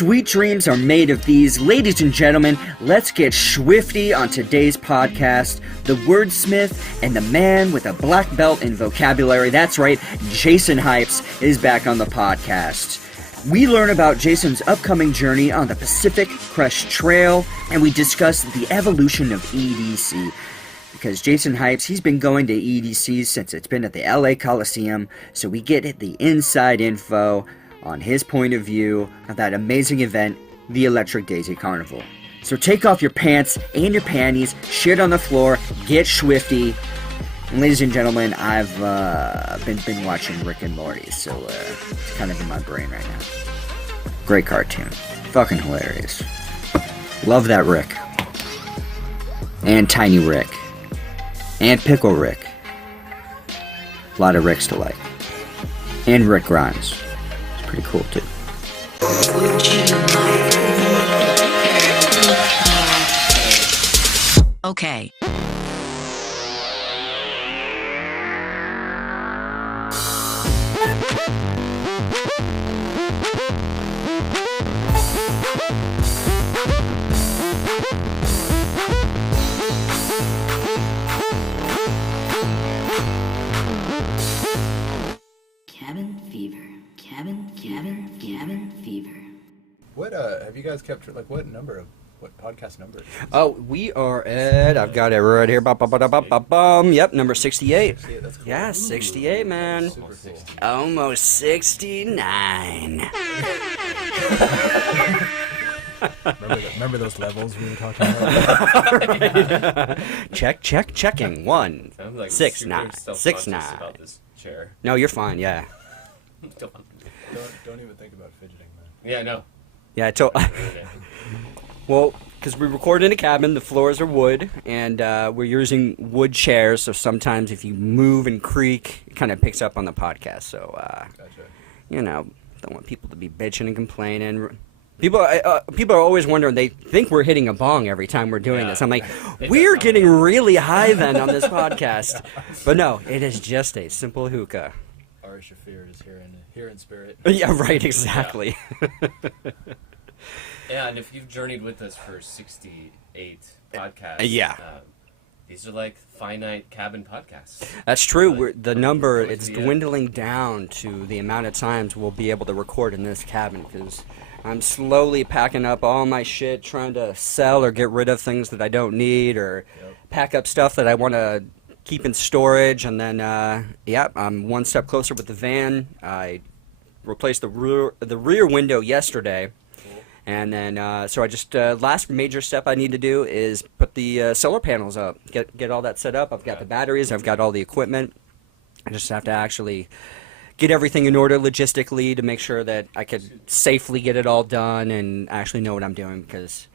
Sweet dreams are made of these. Ladies and gentlemen, let's get Schwifty on today's podcast. The wordsmith and the man with a black belt in vocabulary. That's right, Jason Hypes is back on the podcast. We learn about Jason's upcoming journey on the Pacific Crest Trail, and we discuss the evolution of EDC. Because Jason Hypes, he's been going to EDCs since it's been at the LA Coliseum, so we get the inside info on his point of view of that amazing event, the Electric Daisy Carnival. So take off your pants and your panties, shit on the floor, get Schwifty. And ladies and gentlemen, I've been watching Rick and Morty, so it's kind of in my brain right now. Great cartoon. Fucking hilarious. Love that Rick. And Tiny Rick. And Pickle Rick. A lot of Ricks to like. And Rick Grimes. It's pretty cool too. Okay. Cabin fever. What have you guys kept? Like, what podcast number? Oh, we are at. I've got it right here. Yep, number 68. That's cool. Yeah, 68, man. Super cool. Almost 69. Remember those levels we were talking about? Checking. 1, Sounds like 6, super 9, self-conscious 6, 9. about this chair. No, you're fine. Yeah. Don't even think about fidgeting, man. Yeah, no. Yeah, well, because we record in a cabin, the floors are wood, and we're using wood chairs, so sometimes if you move and creak, it kind of picks up on the podcast. So, Gotcha. Don't want people to be bitching and complaining. People are always wondering, they think we're hitting a bong every time we're doing this. I'm like, we're getting really high then on this podcast. But no, it is just a simple hookah. Ari Shafir is here in spirit. Yeah, right, exactly. Yeah, and if you've journeyed with us for 68 podcasts, these are like finite cabin podcasts. That's true. The number, it's dwindling down to the amount of times we'll be able to record in this cabin, because I'm slowly packing up all my shit, trying to sell or get rid of things that I don't need, or pack up stuff that I want to keep in storage. And then, I'm one step closer with the van. I replaced the rear window yesterday. And then, so I just, last major step I need to do is put the solar panels up, get all that set up. I've got the batteries, I've got all the equipment. I just have to actually get everything in order logistically to make sure that I could safely get it all done and actually know what I'm doing, because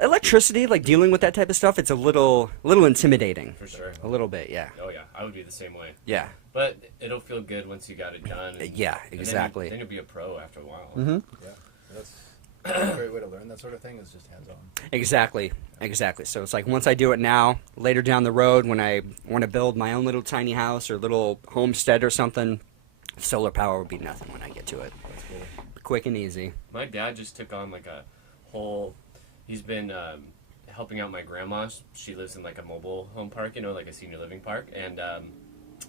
electricity, like dealing with that type of stuff, it's a little intimidating. For sure. A little bit, yeah. Oh, yeah. I would be the same way. Yeah. But it'll feel good once you got it done. And, yeah, exactly. Then you'll be a pro after a while. Mm-hmm. Yeah, that's a great way to learn that sort of thing, is just hands-on. Exactly. So it's like, once I do it now, later down the road when I want to build my own little tiny house or little homestead or something, solar power would be nothing when I get to it. That's cool. Quick and easy. My dad just took on like a whole, he's been helping out my grandma. She lives in like a mobile home park, like a senior living park. And,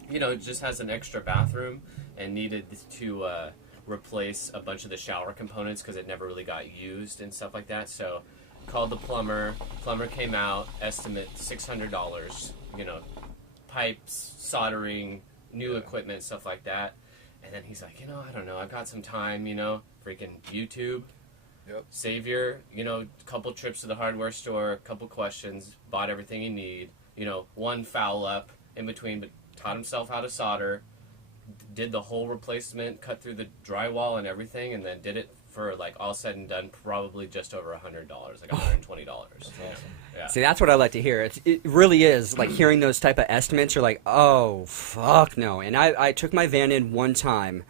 it just has an extra bathroom and needed to replace a bunch of the shower components because it never really got used and stuff like that. So called the plumber. Plumber came out, estimate $600, pipes, soldering, new equipment, stuff like that. And then he's like, I don't know, I've got some time, freaking YouTube. Yep. Savior, couple trips to the hardware store, a couple questions, bought everything you need, one foul up in between, but taught himself how to solder, did the whole replacement, cut through the drywall and everything, and then did it for, like, all said and done, probably just over $100, like $120. That's awesome. Yeah. See, that's what I like to hear. It really is, like, hearing those type of estimates, you're like, oh, fuck no. And I took my van in one time,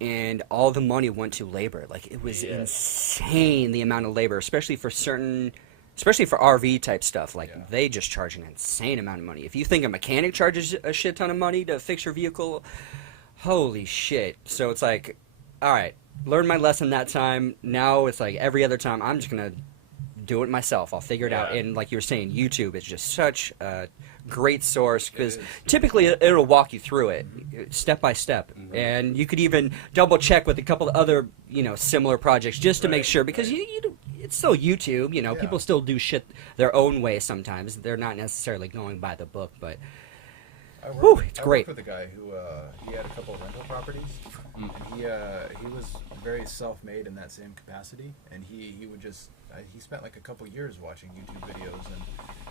and all the money went to labor. Like, it was insane, the amount of labor, especially for RV type stuff. Like, they just charge an insane amount of money. If you think a mechanic charges a shit ton of money to fix your vehicle, holy shit. So it's like, all right, learned my lesson that time. Now it's like every other time I'm just gonna do it myself. I'll figure it out. And like you were saying, YouTube is just such a great source because typically it'll walk you through it step by step, and you could even double check with a couple of other similar projects just to make sure, because it's still YouTube. People still do shit their own way sometimes. They're not necessarily going by the book, but it's great. I worked with a guy who he had a couple of rental properties, and he was very self-made in that same capacity, and he would just he spent like a couple years watching YouTube videos and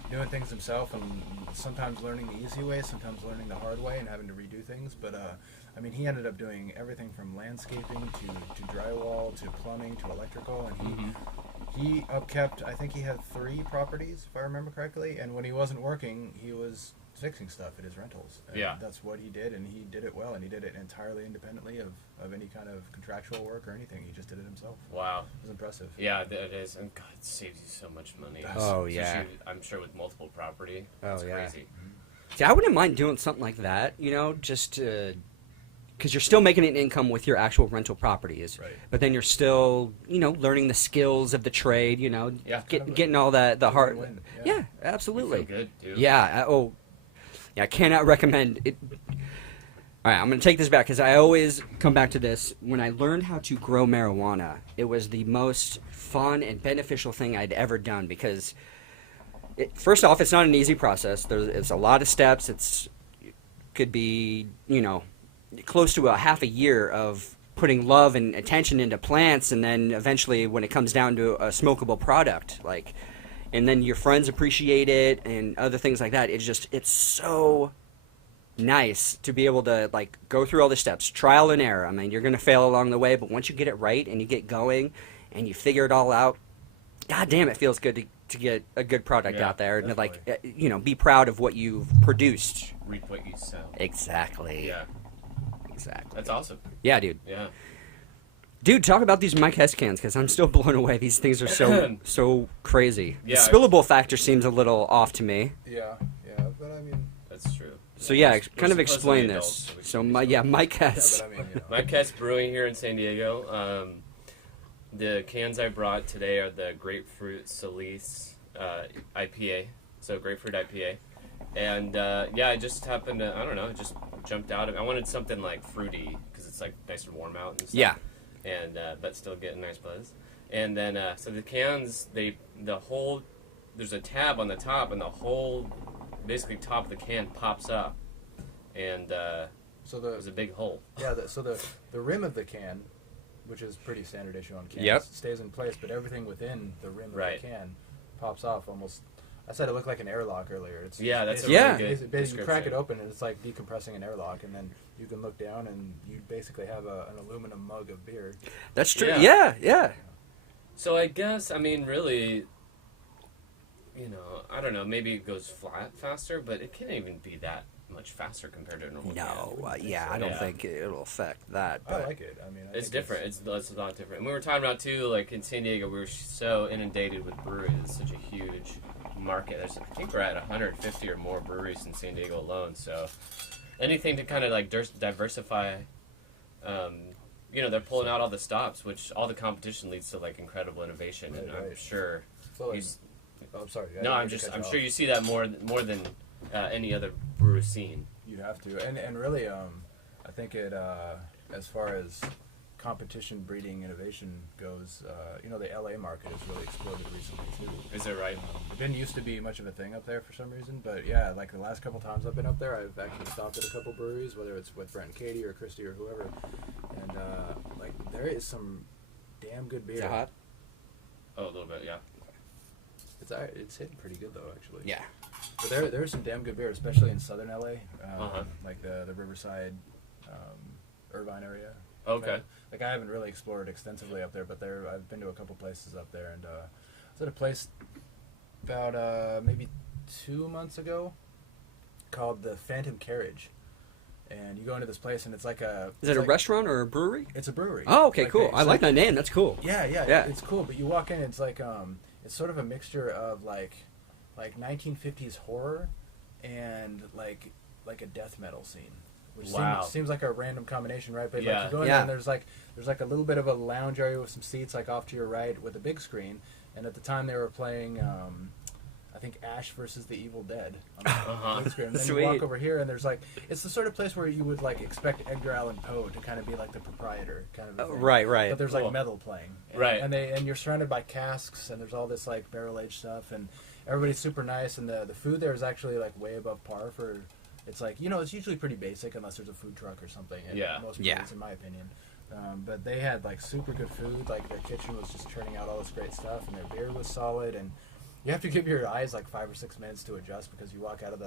doing things himself, and sometimes learning the easy way, sometimes learning the hard way, and having to redo things. But I mean, he ended up doing everything from landscaping to drywall to plumbing to electrical, and he upkept. I think he had 3 properties, if I remember correctly. And when he wasn't working, he was fixing stuff at his rentals. And that's what he did, and he did it well, and he did it entirely independently of any kind of contractual work or anything. He just did it himself. Wow. It was impressive. Yeah, it is. And God, it saves you so much money. Oh, yeah. Especially, I'm sure with multiple property. It's crazy. See, I wouldn't mind doing something like that, just because you're still making an income with your actual rental properties, but then you're still, learning the skills of the trade, getting all that, the hard. Yeah, absolutely. You feel good, dude. Yeah. I cannot recommend it. All right, I'm going to take this back because I always come back to this. When I learned how to grow marijuana, it was the most fun and beneficial thing I'd ever done because, first off, it's not an easy process. It's a lot of steps. It could be, close to a half a year of putting love and attention into plants, and then eventually when it comes down to a smokable product, and then your friends appreciate it and other things like that. It's so nice to be able to go through all the steps, trial and error. I mean, you're going to fail along the way, but once you get it right and you get going and you figure it all out, god damn, it feels good to get a good product out there and to be proud of what you've produced. Reap what you sow. Exactly. Yeah. Exactly. That's awesome. Yeah, dude. Yeah. Dude, talk about these Mike Hess cans, because I'm still blown away. These things are so crazy. Yeah, the spillable factor seems a little off to me. Yeah, but I mean... That's true. So kind of explain this. So Mike Hess. Yeah, but I mean, Mike Hess Brewing here in San Diego. The cans I brought today are the Grapefruit Salice IPA. So Grapefruit IPA. And I just happened to, I don't know, it just jumped out. I wanted something fruity, because it's nice and warm out and stuff. Yeah. And but still get a nice buzz. And then so the cans, there's a tab on the top, and the whole basically top of the can pops up, and there's a big hole. Yeah, so the rim of the can, which is pretty standard issue on cans, stays in place, but everything within the rim of the can pops off almost. I said it looked like an airlock earlier. It's that's a really good basically you crack it open and it's like decompressing an airlock, and then you can look down and you basically have an aluminum mug of beer. That's true. Yeah. So I guess, I mean, really, I don't know, maybe it goes flat faster, but it can't even be that much faster compared to a normal can. I don't think it'll affect that. But I like it. I mean, it's different. It's a lot different. And we were talking about, too, in San Diego, we were so inundated with breweries. It's such a huge market. I think we're at 150 or more breweries in San Diego alone. So anything to kind of diversify, they're pulling out all the stops, which all the competition leads to incredible innovation. And I'm sure. I'm sorry. I'm sure you see that more than any other brewer scene. You have to, and really, I think it as far as competition breeding innovation goes, the LA market has really exploded recently too. Is that right? It didn't used to be much of a thing up there for some reason, but yeah, the last couple times I've been up there, I've actually stopped at a couple breweries, whether it's with Brent and Katie or Christy or whoever, and there is some damn good beer. Is it hot? Oh, a little bit, yeah. It's hitting pretty good though, actually. Yeah. But there's some damn good beer, especially in southern LA, like the Riverside, Irvine area. Okay. I haven't really explored extensively up there, but I've been to a couple places up there, and I was at a place about maybe 2 months ago called the Phantom Carriage, and you go into this place, and it's like a... Is it a restaurant or a brewery? It's a brewery. Oh, okay, cool. I like that name. That's cool. Yeah, it's cool, but you walk in, it's it's sort of a mixture of like 1950s horror and like a death metal scene. which Wow. seems like a random combination, right? But Yeah. like you go in there and there's like a little bit of a lounge area with some seats like off to your right with a big screen. And at the time they were playing, I think Ash versus the Evil Dead on the big screen. And then Sweet. you walk over here and there's like, it's the sort of place where you would like expect Edgar Allan Poe to kind of be like the proprietor kind of a thing. Right. But there's Cool. like metal playing. Right. And you're surrounded by casks and there's all this like barrel aged stuff and everybody's super nice and the food there is actually like way above par for. It's like, it's usually pretty basic unless there's a food truck or something. Yeah. Most Yeah. places, in my opinion. But they had like super good food. Like their kitchen was just churning out all this great stuff, and their beer was solid. And you have to give your eyes like 5 or 6 minutes to adjust because you walk out of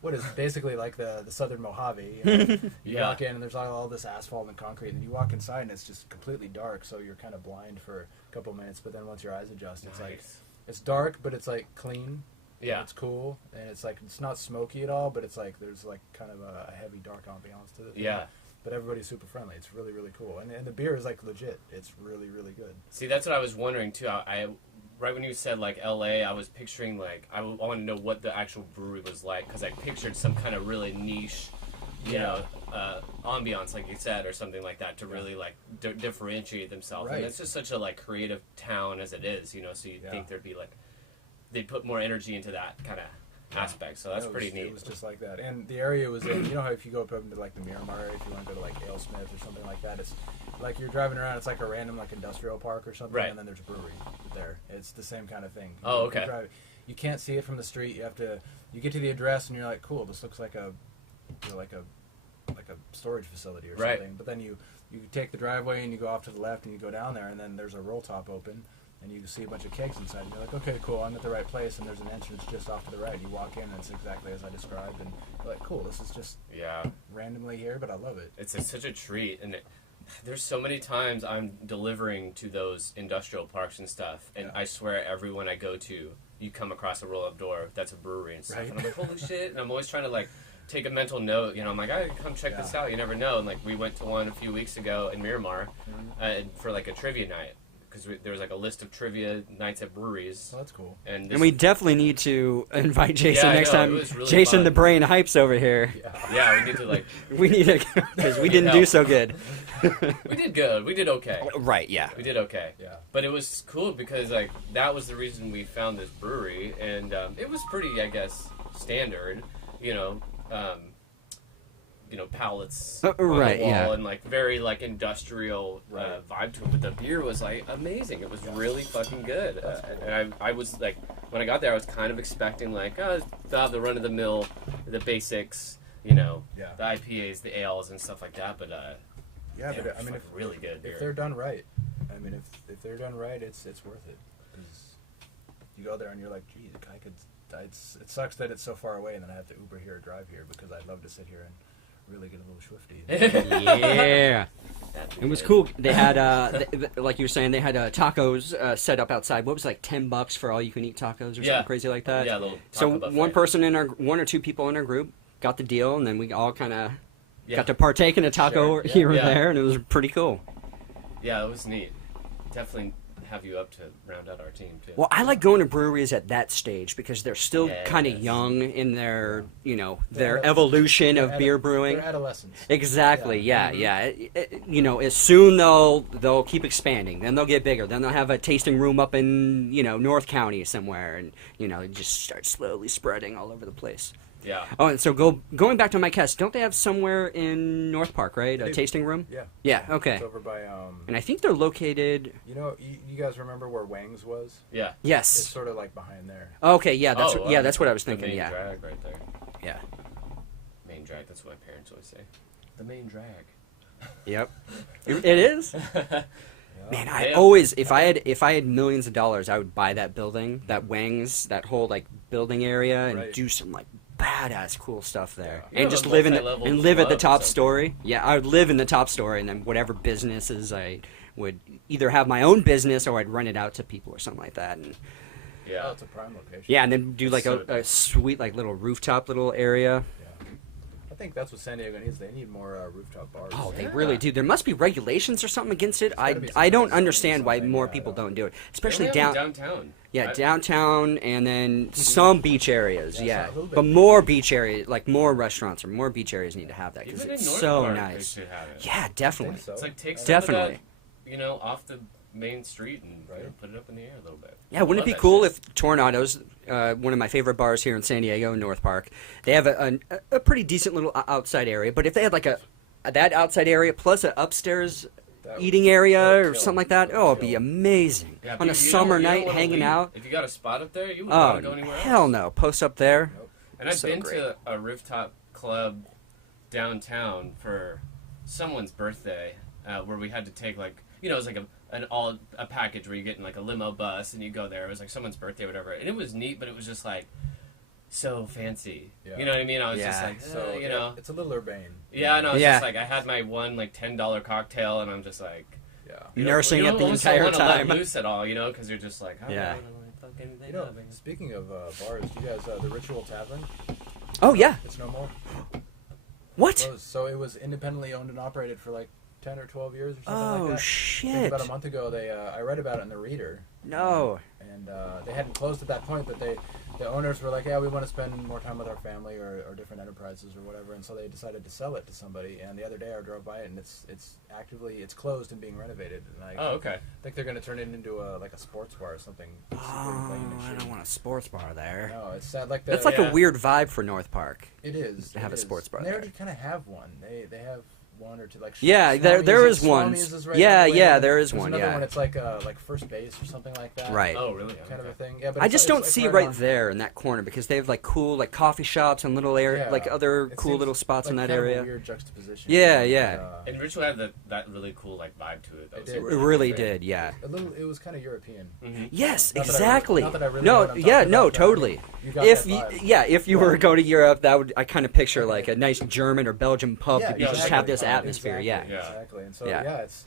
what is basically like the Southern Mojave. You Yeah. walk in and there's all this asphalt and concrete, and then you walk inside and it's just completely dark. So you're kind of blind for a couple minutes. But then once your eyes adjust, it's like it's dark, but it's like clean. Yeah. It's cool, and it's like it's not smoky at all, but it's like there's like kind of a heavy dark ambiance to it. Yeah. But everybody's super friendly. It's really, really cool, and the beer is like legit. It's really, really good. See, that's what I was wondering too. I right when you said like L.A., I was picturing like I wanted to know what the actual brewery was like because I pictured some kind of really niche, you know, ambiance like you said or something like that to really like differentiate themselves. Right. And it's just such a like creative town as it is, So you'd think there'd be like they'd put more energy into that kind of aspect. So that's pretty neat. It was just like that, and the area was in. You know how if you go up into like the Miramar area, if you want to go to like Alesmith or something like that, it's like you're driving around. It's like a random like industrial park or something, Right. and then there's a brewery there. It's the same kind of thing. Oh, okay. You can't see it from the street. You get to the address and you're like, cool. This looks like a storage facility or Right. something. But then you take the driveway and you go off to the left and you go down there, and then there's a roll top open. And you see a bunch of kegs inside. And you're like, okay, cool, I'm at the right place. And there's an entrance just off to the right. You walk in, and it's exactly as I described. And you're like, cool, this is just randomly here, but I love it. It's such a treat, and there's so many times I'm delivering to those industrial parks and stuff, and I swear everyone I go to, you come across a roll-up door that's a brewery and stuff, Right. and I'm like, holy shit, and I'm always trying to like take a mental note, I'm like, I come check this out, you never know, and like we went to one a few weeks ago in Miramar for like a trivia night. Because there was like a list of trivia nights at breweries. Well, that's cool. And we definitely need to invite Jason next it time. was really Jason fun. the Brain Hypes over here. Yeah, we need to like... We need to, because we didn't do so good. We did good. We did okay. Right, yeah. We did okay. Yeah. But it was cool because like that was the reason we found this brewery, and it was pretty, I guess, standard. Pallets on right, the wall yeah. and like very like industrial vibe to it. But the beer was like amazing. It was really fucking good. And I was like, when I got there, I was kind of expecting like, they'll have the run of the mill, the basics, the IPAs, the ales, and stuff like that. But But I mean, if really good beer. if they're done right, I mean, if they're done right, it's worth it. 'Cause you go there and you're like, geez, I could. It sucks that it's so far away, and then I have to Uber here or drive here because I'd love to sit here and really get a little Schwifty. Yeah. It was cool. They had, like you were saying, they had tacos set up outside. What was it, like $10 for all you can eat tacos or something crazy like that? Yeah, a little so taco buffet. one or two people in our group got the deal, and then we all kind of got to partake in a taco here or there, and it was pretty cool. Yeah, it was neat. Definitely have you up to round out our team too. Well, I like going to breweries at that stage because they're still kind of young in their, their evolution of beer brewing. They're adolescents. Exactly. Yeah. As soon they'll keep expanding. Then they'll get bigger. Then they'll have a tasting room up in North County somewhere, and just start slowly spreading all over the place. Yeah. Oh, and so going back to my cast, don't they have somewhere in North Park, right? A tasting room? Yeah. Yeah. Okay. It's over by And I think they're located. You guys remember where Wang's was? Yeah. Yes. It's sort of like behind there. Okay. Yeah. That's what I was thinking. The main Yeah. drag right there. Yeah. Main drag. That's what my parents always say. The main drag. Yep. It is. Man, I Yeah. always if I had millions of dollars, I would buy that building, that Wang's, that whole like building area, and do some like badass cool stuff there, Yeah. and just Yeah, live at multi-level the club top or something. story. Yeah, I would live in the top story, and then whatever businesses I would either have my own business or I'd rent it out to people or something like that. And Yeah. Oh, it's a prime location. yeah, and then do like So a sweet like little rooftop little area. Yeah. I think that's what San Diego needs. They need more rooftop bars. Oh, they really do. There must be regulations or something against it. I gotta be don't something, understand why something, more yeah, people I don't- don't do it, They especially only have them downtown. Yeah, downtown, and then some beach areas. Yeah, Yeah, a little bit. but more beach areas, like more restaurants or more beach areas need to have that because Even in it's North so Park, nice. They should have it. Yeah, definitely. so. It's like take some Definitely. of that, off the main street and Right. put it up in the air a little bit. Yeah, wouldn't Love it be that cool shit. if Tornado's, one of my favorite bars here in San Diego, in North Park, they have a pretty decent little outside area, but if they had like that outside area plus an upstairs That eating would- area that would or kill. something like that, That oh, would it'd be kill. amazing. Yeah, On but a you summer don't night, wanna hanging leave. out. If you got a spot up there, you wouldn't Oh, want to go anywhere else. hell no. Post up there. Nope. And I've So been great. to a rooftop club downtown for someone's birthday where we had to take it was like a package where you get in like a limo bus and you go there. It was like someone's birthday or whatever. And it was neat, but it was just like so fancy. Yeah. You know what I mean? I was just Yeah. like, So it's a little urbane. Yeah, no, it's Yeah. just like I had my one like $10 cocktail and I'm just like Yeah. Nursing you it don't the also entire wanna time. let loose at all, because you're just like, Yeah. fuck anything You know, up, man. speaking of bars, you guys, the Ritual Tavern, Oh, yeah. it's no more. What? Closed. So it was independently owned and operated for like 10 or 12 years or something Oh, like that. I think shit. about a month ago, I read about it in the Reader. No. And they hadn't closed at that point, but the owners were like, yeah, we want to spend more time with our family or different enterprises or whatever, and so they decided to sell it to somebody. And the other day I drove by it, and it's closed and being renovated. And I Okay. think they're going to turn it into a sports bar or something. Oh, super lame and I shitty. don't want a sports bar there. No, it's sad. Like That's like a Yeah. weird vibe for North Park. it is to have it a is. sports bar And they there. already kind of have one. They have one or two like. Yeah, there is one. Right Yeah, that way. yeah, there is There's one, Another yeah. one. It's like first base or something like that. Right. Oh, really? Kind of a Okay. thing. Yeah, but I it's- just it's don't like see right right on- there in that corner because they have like cool like coffee shops and little area Yeah. like other It cool seems little spots in like that kind of area. A weird juxtaposition. Yeah, But, yeah. And Ritual had that really cool vibe to it. Though. It so did. It really great. did, yeah. It was kind of European. Mhm. Yes, Not that I exactly. not that I really know what No, I'm yeah, talking no, about, but I mean, totally. you got If that you, vibe. yeah, if you were to go to Europe, that would I kind of picture Okay. like a nice German or Belgian pub. Yeah, to just exactly. have this atmosphere. Exactly, Yeah. Yeah. exactly. And so Yeah. it's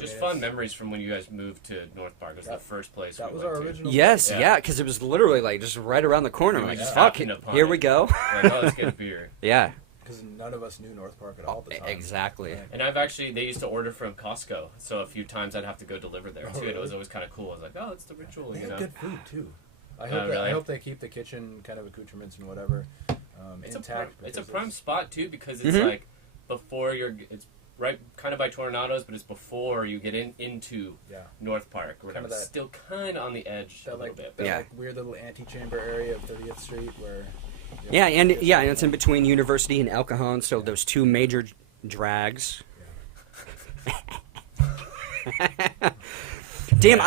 Just mean, fun it's- memories from when you guys moved to North Park. It was the That- first place That we was went our to. original. Yes, Yeah. yeah, because it was literally like just right around the corner. We Like, just fuck, happened upon here it. we go. Like, oh, let's get a beer. Yeah, Because none of us knew North Park at all at the time. exactly. Right. And they used to order from Costco, so a few times I'd have to go deliver there Oh, too, and it was really? always kind of cool. I was like, oh, it's the Ritual, They you have know. good food too. I really? hope they keep the kitchen kind of accoutrements and whatever It's a intact. it's a because prime spot too because it's Mhm. like before it's right kind of by Tornado's, but it's before you get into Yeah. North Park, or Kind whatever. of that- It's still kind of on the edge a That little like bit. that Yeah. like weird little antechamber area of 30th Street where. Yeah, and it's in between University and El Cajon, so those two major drags. Damn,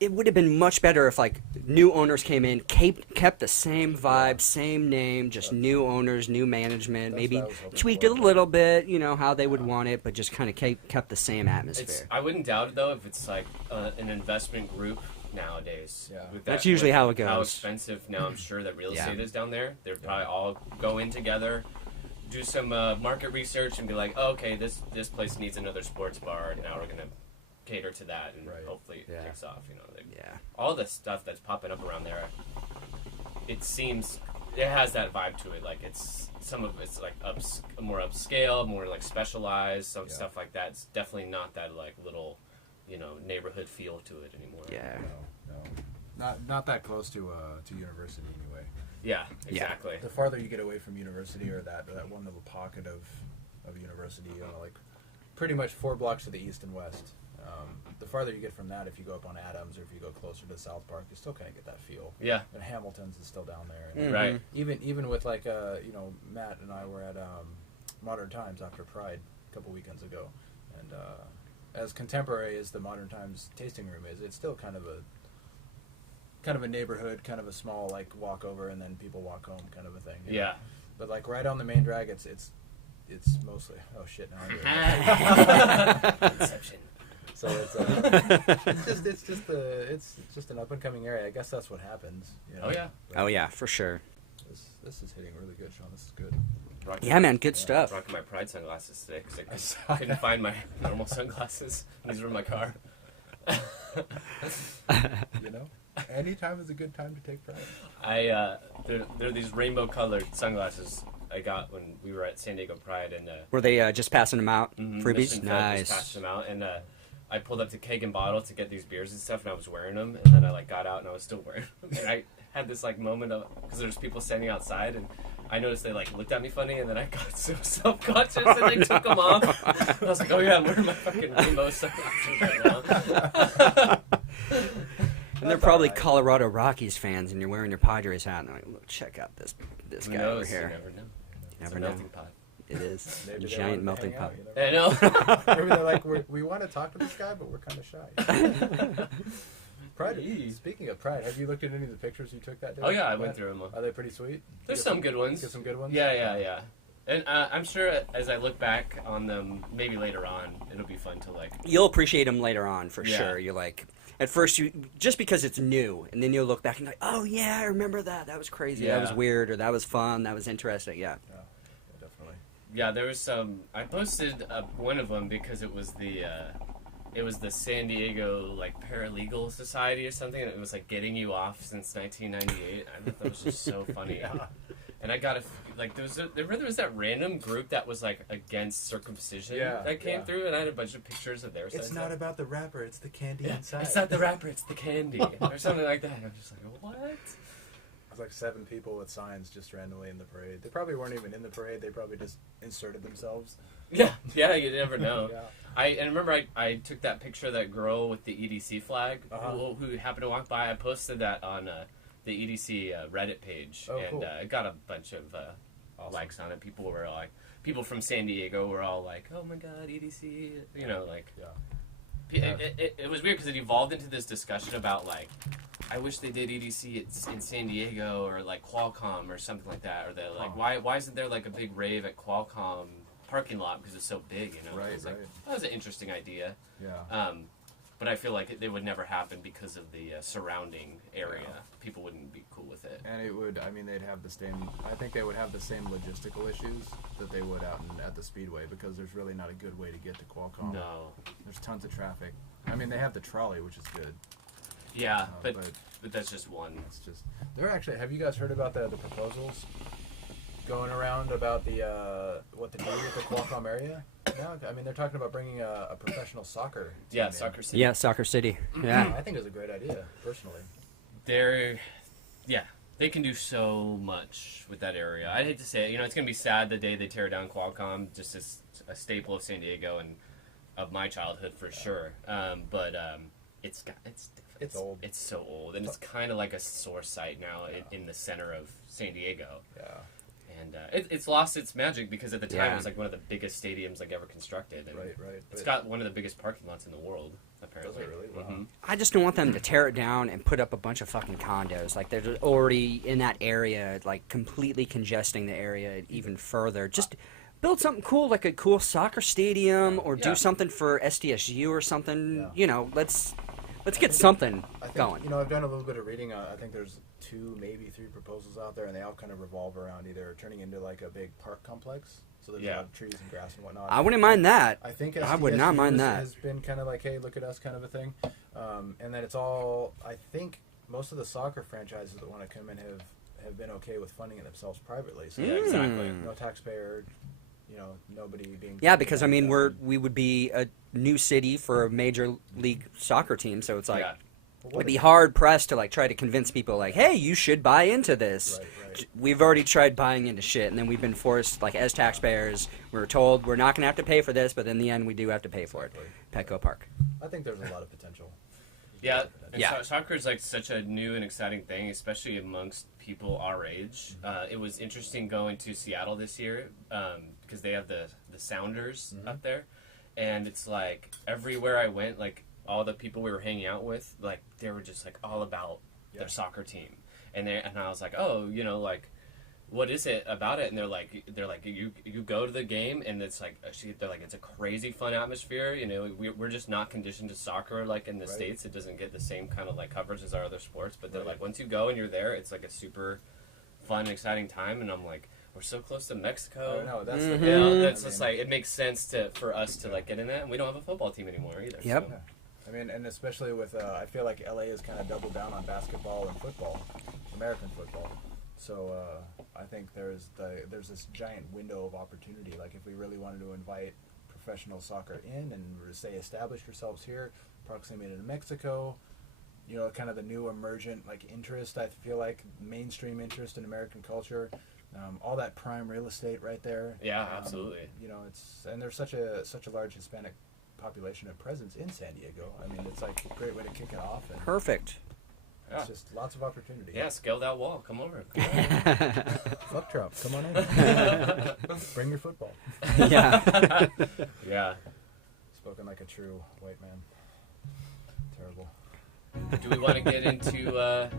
it would have been much better if like new owners came in, kept the same vibe, same name, just new owners, new management, That's maybe what I was hoping tweaked for. it a little bit, how they would want it, but just kind of kept the same atmosphere. I wouldn't doubt it though if it's like an investment group nowadays. Yeah. With That's usually how it How goes. expensive now I'm sure that real Yeah. estate is down there. They're probably all go in together, do some market research, and be like, oh, okay, this place needs another sports bar, and now we're gonna cater to that, and Right. hopefully it Yeah. kicks off. Yeah. All the stuff that's popping up around there, it seems it has that vibe to it. Like some of it's like more upscale, more like specialized, some Yeah. stuff like that. It's definitely not that like little, neighborhood feel to it anymore. Yeah. No. Not that close to university anyway. Yeah, exactly. The farther you get away from university or that one little pocket of university, like pretty much 4 blocks to the east and west. The farther you get from that, if you go up on Adams or if you go closer to South Park, you still kind of get that feel. Yeah, And Hamilton's is still down there. And right. Even with like Matt and I were at Modern Times after Pride a couple weekends ago, and as contemporary as the Modern Times tasting room is, it's still kind of a neighborhood, kind of a small like walk over and then people walk home kind of a thing. you know? Yeah. But like right on the main drag, it's mostly shit now. I'm doing it. Inception. So it's just an up and coming area. I guess that's what happens. Oh yeah. But Oh yeah, for sure. This is hitting really good, Sean. This is good. Rocking, Yeah, man, good stuff. Rocking my Pride sunglasses today I because saw I couldn't find my normal sunglasses. These were in my car. Anytime is a good time to take pride. They're these rainbow colored sunglasses. I got when we were at San Diego Pride, and Were they just passing them out? Mission Freebies? Fed Nice. just passed them out, and I pulled up to Keg and Bottle to get these beers and stuff, and I was wearing them, and then I like got out and I was still wearing them. And I had this like moment of, because there's people standing outside, and I noticed they like looked at me funny, and then I got so self-conscious and they took them off. I was like, oh yeah, I'm wearing my fucking rainbow sunglasses right now. And they're probably Colorado Rockies fans, and you're wearing your Padres hat, and they're like, look, check out this Who guy knows? over here. You never know. It's Never a know. melting pot. It is. Maybe A they giant wanted to melting hang pot. out, you never I know. Maybe they're like, we want to talk to this guy, but we're kind of shy. Pride. Speaking of Pride, have you looked at any of the pictures you took that day? Oh yeah, I went through them. Are they pretty sweet? There's some good ones. Get some good ones? Yeah. And I'm sure as I look back on them, maybe later on, it'll be fun to like. You'll appreciate them later on, for Yeah. sure. You're like, at first, just because it's new, and then you'll look back and like, oh yeah, I remember that. That was crazy. That was Yeah. weird, or that was fun. That was interesting. Yeah. Yeah, definitely. Yeah, there was some. I posted one of them because it was the San Diego like Paralegal Society or something, and it was like getting you off since 1998. I thought that was just so funny. Yeah. And I got there was that random group that was like against circumcision that came through, and I had a bunch of pictures of their. It's not about the wrapper, it's the candy inside. It's not the wrapper, it's the candy, or something like that. I'm just like, what? It was like 7 people with signs just randomly in the parade. They probably weren't even in the parade. They probably just inserted themselves. Yeah, you never know. Yeah. I remember I took that picture of that girl with the EDC flag who happened to walk by. I posted that on the EDC Reddit page, and cool. it got a bunch of likes on it. People from San Diego were all like, "Oh my God, EDC!" You know, like. Yeah. It was weird because it evolved into this discussion about like, I wish they did EDC in San Diego or like Qualcomm or something like that, or they're like, why isn't there like a big rave at Qualcomm parking lot because it's so big, you know? Right, Like, that was an interesting idea. Yeah. But I feel like it would never happen because of the surrounding area. Yeah. People wouldn't be cool with it. And it would, I mean, they'd have the same, I think they would have the same logistical issues that they would out at the Speedway, because there's really not a good way to get to Qualcomm. No. There's tons of traffic. I mean, they have the trolley, which is good. Yeah, but that's just one. It's just, they're actually, have you guys heard about the proposals going around about what to do with the Qualcomm area? No, I mean, they're talking about bringing a professional soccer team in. Soccer City. Yeah, Soccer City. Yeah. I think it's a great idea, personally. They can do so much with that area. I hate to say it, it's going to be sad the day they tear down Qualcomm, just as a staple of San Diego and of my childhood for sure. But it's old. It's so old, and it's kind of like a sore site now in the center of San Diego. Yeah. And it's lost its magic because at the time it was like one of the biggest stadiums like ever constructed. And Right. It's got one of the biggest parking lots in the world, apparently. Does it really? Wow. Mm-hmm. I just don't want them to tear it down and put up a bunch of fucking condos. Like, they're already in that area, like, completely congesting the area even further. Just build something cool, like a cool soccer stadium, or do something for SDSU or something. Yeah. Let's get something going. I've done a little bit of reading. I think there's 2, maybe 3 proposals out there, and they all kind of revolve around either turning into like a big park complex. So there's a lot of trees and grass and whatnot. I wouldn't mind that. I think I would not mind that. Has been kind of like, hey, look at us kind of a thing. And then it's all, I think most of the soccer franchises that want to come in have been okay with funding it themselves privately. So exactly. No taxpayer, nobody being... Yeah, because, I mean, we would be a new city for a major league soccer team, so it's like... It'd be hard pressed to like try to convince people like, hey, you should buy into this. Right. We've already tried buying into shit, and then we've been forced, like, as taxpayers, we were told we're not going to have to pay for this, but in the end we do have to pay for it. Petco Park. I think there's a lot of potential. Yeah, soccer is like such a new and exciting thing, especially amongst people our age. It was interesting going to Seattle this year because they have the Sounders up there, and it's like everywhere I went, like all the people we were hanging out with, like they were just like all about their soccer team, and I was like, oh, like, what is it about it? And they're like you go to the game and it's like they're like, it's a crazy fun atmosphere. We're just not conditioned to soccer like in the States. It doesn't get the same kind of like coverage as our other sports, but they're like, once you go and you're there, it's like a super fun, exciting time. And I'm like, we're so close to Mexico. I know, that's that's just like, it makes sense for us to like get in that, and we don't have a football team anymore either. Yep. So. I mean, and especially with, I feel like LA has kind of doubled down on basketball and football, American football. So I think there's this giant window of opportunity. Like if we really wanted to invite professional soccer in and say establish yourselves here, proximity to Mexico, you know, kind of the new emergent like interest. I feel like mainstream interest in American culture, all that prime real estate right there. Yeah, absolutely. You know, and there's such a large Hispanic population and presence in San Diego. I mean, it's like a great way to kick it off. And Perfect. it's just lots of opportunity. Yeah, scale that wall. Come over. Fuck Trump. Come on in. Bring your football. Yeah. Yeah. Spoken like a true white man. Terrible. Do we want to get into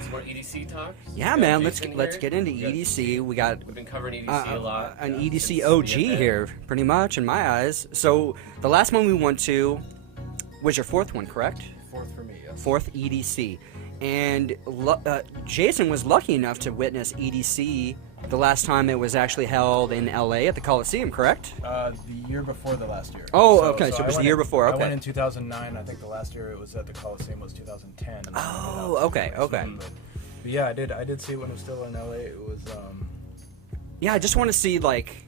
some more EDC talks? Yeah, man. Let's get into EDC. We've been covering EDC a lot. An EDC OG here, pretty much in my eyes. So the last one we went to was your fourth one, correct? Fourth for me. Yes. Fourth EDC, and Jason was lucky enough to witness EDC the last time it was actually held in LA at the Coliseum, correct? The year before the last year. Oh, okay. So it was the year before. Okay. I went in 2009. I think the last year it was at the Coliseum was 2010. And Oh, okay. But yeah, I did see it when it was still in LA. It was Yeah, I just want to see like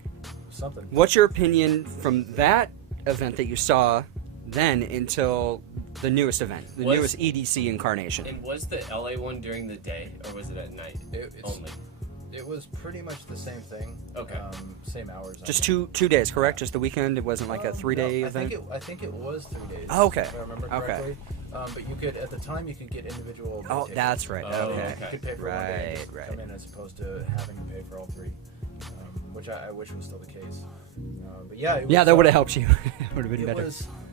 something. what's your opinion from that event that you saw then until the newest event, the newest EDC incarnation. And was the LA one during the day, or was it at night only? It was pretty much the same thing. Okay. Same hours. Just two days, correct? Just the weekend? It wasn't like a 3-day event? I think it was 3 days. Oh, okay. If I remember correctly. But you could, at the time, you could get individual. Oh, tickets. that's right. Oh, Okay. You could pay for one day and Right. come in as opposed to having to pay for all three, which I wish was still the case. But yeah. It was, Yeah, that would have helped you. It would have been better.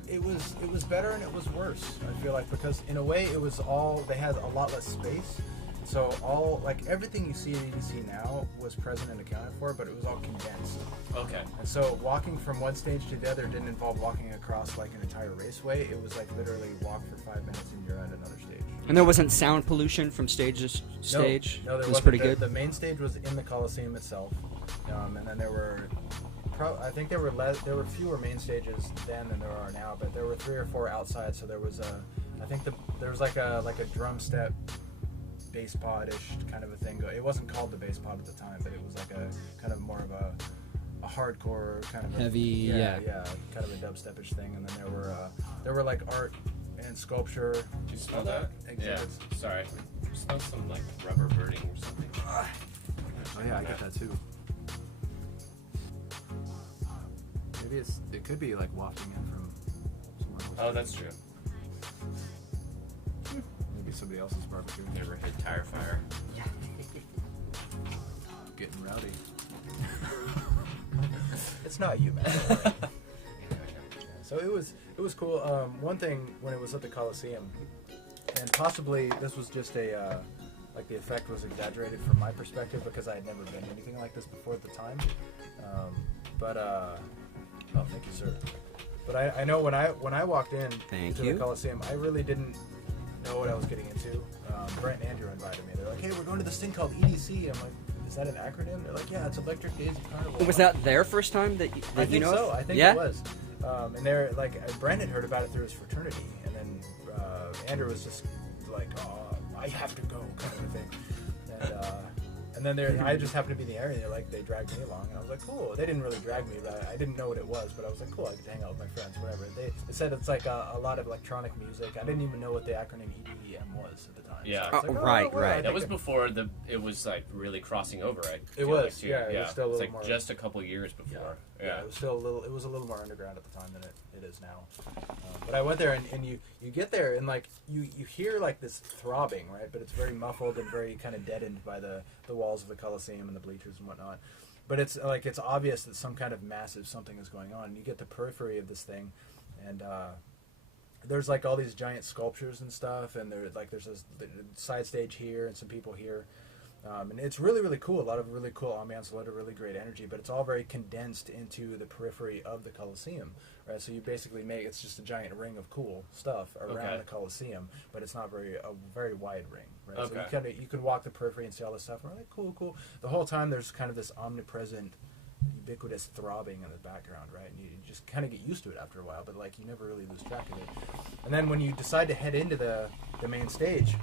It was better and it was worse. I feel like because in a way it was all they had a lot less space. So everything you see at EDC now was present and accounted for, but it was all condensed. Okay. And so walking from one stage to the other didn't involve walking across like an entire raceway. It was like literally walk for 5 minutes and you're at another stage. And there wasn't sound pollution from stage to stage? No, there it was wasn't. pretty good? The main stage was in the Coliseum itself, and then there were, I think there were fewer main stages then than there are now, but there were 3 or 4 outside. So there was there was like a drum step, bass pod-ish kind of a thing. It wasn't called the bass pod at the time, but it was like a kind of more of a hardcore kind of heavy, yeah, kind of a dubstep-ish thing. And then there were like art and sculpture. Did you smell that? Exhibits. Yeah. Sorry. I smelled some like rubber birding or something. Oh yeah, I get that too. Maybe it could be like wafting in from somewhere else. Oh, that's true. Maybe somebody else's barbecue. Never hit tire fire. Getting rowdy. It's not you, man. So it was cool. One thing when it was at the Coliseum, and possibly this was just like the effect was exaggerated from my perspective because I had never been anything like this before at the time. Oh, thank you, sir. But I know when I walked in the Coliseum, I really didn't know what I was getting into. Brent and Andrew invited me. They're like, "Hey, we're going to this thing called EDC." I'm like, "Is that an acronym?" They're like, "Yeah, it's Electric Days of Carnival." Was that their first time that I you think know so. of? I think Yeah? it was. And they're like, Brent had heard about it through his fraternity, and then Andrew was just like, "Oh, I have to go," kind of a thing. And then I just happened to be in the area. They dragged me along, and I was like, "Cool." They didn't really drag me, but I didn't know what it was. But I was like, "Cool, I get to hang out with my friends, whatever." They said it's like a lot of electronic music. I didn't even know what the acronym EDM was at the time. Yeah. So I was like, right. well, That was before it was like really crossing over, right? It was, yeah. It was still a it's little like more, just a couple years before. Yeah. It was still it was a little more underground at the time than it is now. But I went there and you get there and like you hear like this throbbing, right? But it's very muffled and very kind of deadened by the walls of the Coliseum and the bleachers and whatnot. But it's obvious that some kind of massive something is going on. And you get the periphery of this thing, and there's like all these giant sculptures and stuff, and there's this side stage here and some people here. And it's really, really cool. A lot of really cool ambiance, a lot of really great energy, but it's all very condensed into the periphery of the Coliseum, right? So you basically it's just a giant ring of cool stuff around the Coliseum, but it's not a very wide ring, right? Okay. So you can walk the periphery and see all this stuff, and we're like, cool. The whole time there's kind of this omnipresent, ubiquitous throbbing in the background, right? And you just kind of get used to it after a while, but like you never really lose track of it. And then when you decide to head into the main stage,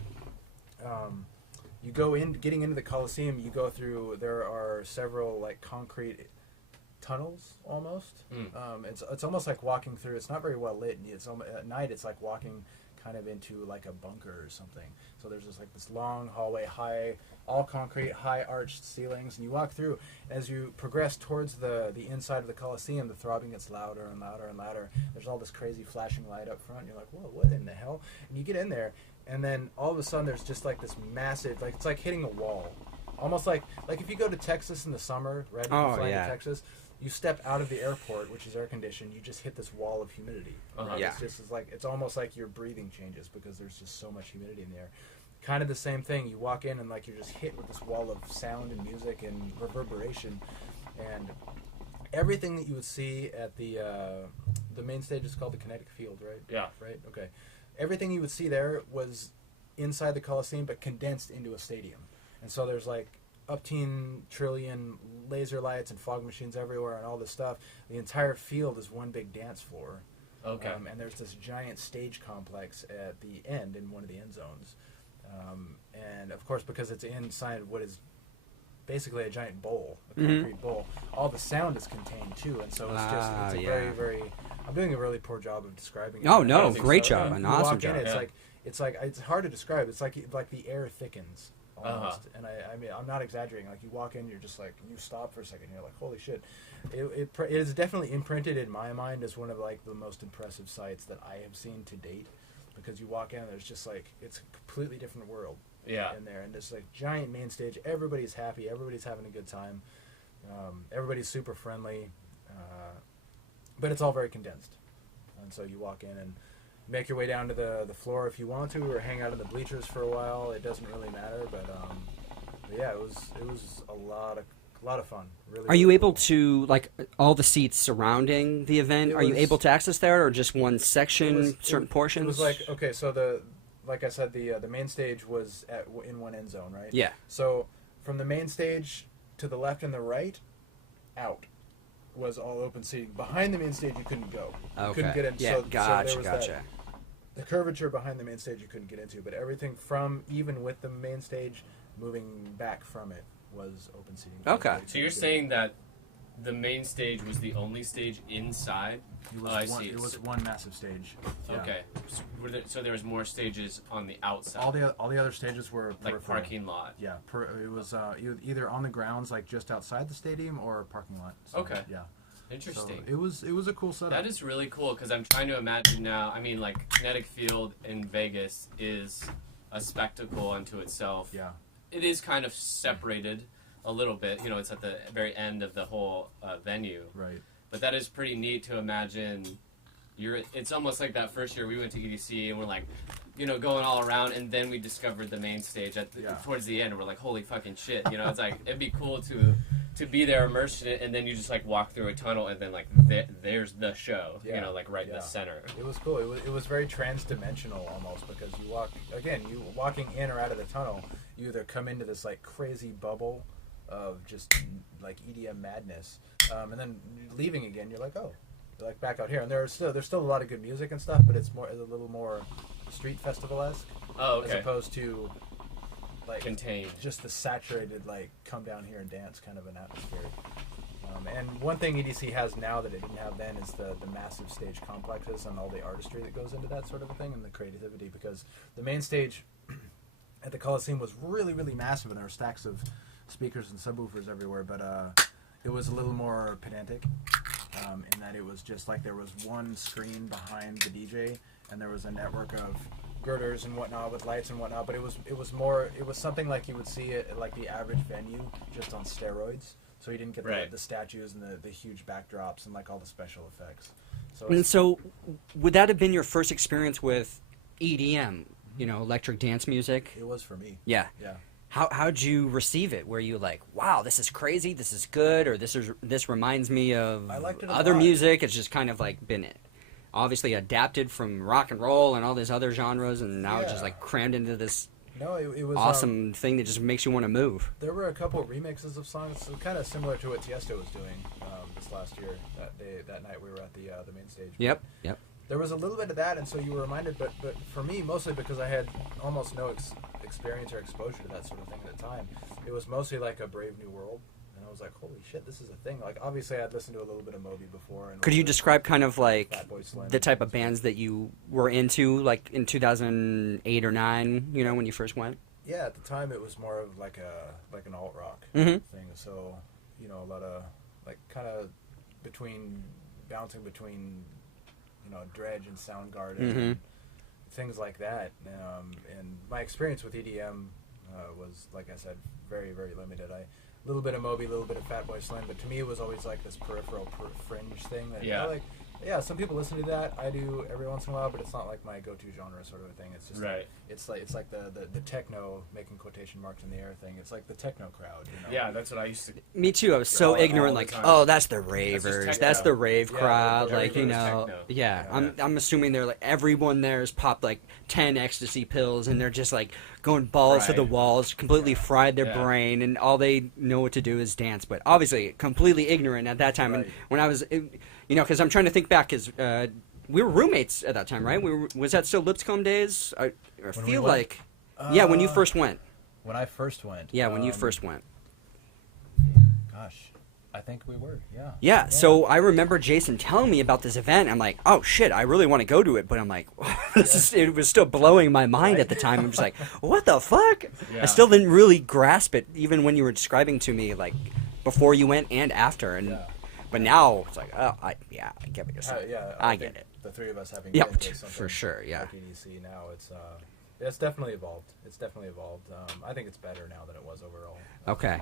you getting into the Coliseum, you go through, there are several like concrete tunnels almost. It's almost like walking through, it's not very well lit, and at night it's like walking kind of into like a bunker or something. So there's just like this long hallway, high, all concrete, high arched ceilings, and you walk through. As you progress towards the inside of the Coliseum, the throbbing gets louder and louder and louder. There's all this crazy flashing light up front. You're like, whoa, what in the hell? And you get in there, and then all of a sudden there's just like this massive, like it's like hitting a wall. Almost like if you go to Texas in the summer, right? If you fly to Texas, you step out of the airport, which is air conditioned, you just hit this wall of humidity. Right? Yeah. It's almost like your breathing changes because there's just so much humidity in the air. Kind of the same thing. You walk in and like you're just hit with this wall of sound and music and reverberation, and everything that you would see at the main stage is called the Kinetic Field, right? Yeah. Right. Okay. Everything you would see there was inside the Coliseum, but condensed into a stadium, and so there's like upteen trillion laser lights and fog machines everywhere and all this stuff. The entire field is one big dance floor. Okay. And there's this giant stage complex at the end in one of the end zones. And of course, because it's inside what is basically a giant bowl, a concrete bowl, all the sound is contained too. And so it's a very, very, I'm doing a really poor job of describing it. Oh, no, great so. job, And an you awesome walk in, job. it's hard to describe. It's like the air thickens. Almost. And I mean, I'm not exaggerating. Like you walk in, you're just like, you stop for a second, you're like, holy shit. It is definitely imprinted in my mind as one of like the most impressive sights that I have seen to date, because you walk in, there's just like, it's a completely different world in there, and there's like giant main stage. Everybody's happy, everybody's having a good time, everybody's super friendly, but it's all very condensed. And so you walk in and make your way down to the floor if you want to, or hang out in the bleachers for a while. It doesn't really matter, but yeah, it was a lot of fun. Really. Are you really able cool. to, like, all the seats surrounding the event? Are you able to access there, or just one section, certain portions? It was like, okay, so like I said, the main stage was in one end zone, right? Yeah. So from the main stage to the left and the right, out was all open seating. Behind the main stage, you couldn't go. You couldn't get in. Yeah, so gotcha. The curvature behind the main stage you couldn't get into, but everything from, even with the main stage, moving back from it was open seating. Okay. So you're saying that the main stage was the only stage inside? It was one massive stage. Yeah. Okay. So there was more stages on the outside? All the other stages were like peripheral. parking lot? Yeah. It was either on the grounds, like just outside the stadium, or parking lot. So, okay. Yeah. Interesting. So it was a cool setup. That is really cool, because I'm trying to imagine now. I mean, like, Kinetic Field in Vegas is a spectacle unto itself. Yeah. It is kind of separated a little bit. You know, it's at the very end of the whole venue. Right. But that is pretty neat to imagine. It's almost like that first year we went to EDC and we're like, you know, going all around, and then we discovered the main stage towards the end, and we're like, holy fucking shit. You know, it's like, it'd be cool to be there immersed in it, and then you just like walk through a tunnel, and then like there's the show, you know, like right in the center. It was cool. It was very trans-dimensional almost, because you walking in or out of the tunnel, you either come into this like crazy bubble of just like EDM madness, and then leaving again, you're like, oh, you're like back out here, and there's still a lot of good music and stuff, but it's a little more street festival-esque, as opposed to like contained, just the saturated like come down here and dance kind of an atmosphere. And one thing EDC has now that it didn't have then is the massive stage complexes and all the artistry that goes into that sort of a thing, and the creativity, because the main stage at the Coliseum was really, really massive, and there were stacks of speakers and subwoofers everywhere, but it was a little more pedantic, in that it was just like there was one screen behind the DJ, and there was a network of girders and whatnot with lights and whatnot, but it was something like you would see it at like the average venue, just on steroids. So you didn't get the statues and the huge backdrops and like all the special effects. So would that have been your first experience with EDM, you know, electric dance music? It was for me. Yeah. Yeah. How'd you receive it? Were you like, wow, this is crazy, this is good, or this reminds me of other music? It's just kind of like been obviously adapted from rock and roll and all these other genres, and now it's just like crammed into this it was awesome thing that just makes you want to move. There were a couple of remixes of songs, kind of similar to what Tiesto was doing this last year. That night we were at the main stage. Yep. There was a little bit of that, and so you were reminded, but for me, mostly because I had almost no experience or exposure to that sort of thing at the time. It was mostly like a Brave New World, and I was like, holy shit, this is a thing. Like, obviously, I'd listened to a little bit of Moby before. And Could you describe kind of like Fatboy Slim the type of bands that you were into, like in 2008 or 9? You know, when you first went. Yeah, at the time it was more of like an alt rock Mhm. thing. So, you know, a lot of like kind of bouncing between, you know, Dredge and Soundgarden, and things like that. And my experience with EDM was, like I said, very, very limited. A little bit of Moby, a little bit of Fatboy Slim, but to me it was always like this peripheral fringe thing that, Yeah. like, yeah, some people listen to that. I do every once in a while, but it's not like my go-to genre sort of a thing. It's just Right. it's like the techno, making quotation marks in the air thing. It's like the techno crowd, you know. Yeah, that's what I used to. Me too. I was so all ignorant. the Like, time. oh, that's the just ravers. techno. That's the rave Yeah, crowd. everybody Like, you was know. techno. Yeah. Yeah. I'm assuming they're like everyone there has popped like 10 ecstasy pills, and they're just like going balls to the Right. walls, completely fried their Yeah. brain, and all they know what to do is dance. But obviously, completely ignorant at that time. And Right. when I was, you know, because I'm trying to think back, because we were roommates at that time, right? Was that still Lipscomb days? I we feel went? like, yeah, when you first went. When I first went. Yeah, when you first went. Gosh, I think we were. Yeah. Yeah, so I remember Jason telling me about this event. I'm like, oh shit, I really want to go to it, but I'm like, it was still blowing my mind at the time. I'm just like, what the fuck? Yeah. I still didn't really grasp it, even when you were describing to me, like before you went and after. And Yeah. but now it's like, oh, I get what you're saying. Yeah, I think get it. The three of us having Yeah, been to for something sure, yeah. like EDC now, it's definitely evolved. It's definitely evolved. I think it's better now than it was overall. Okay.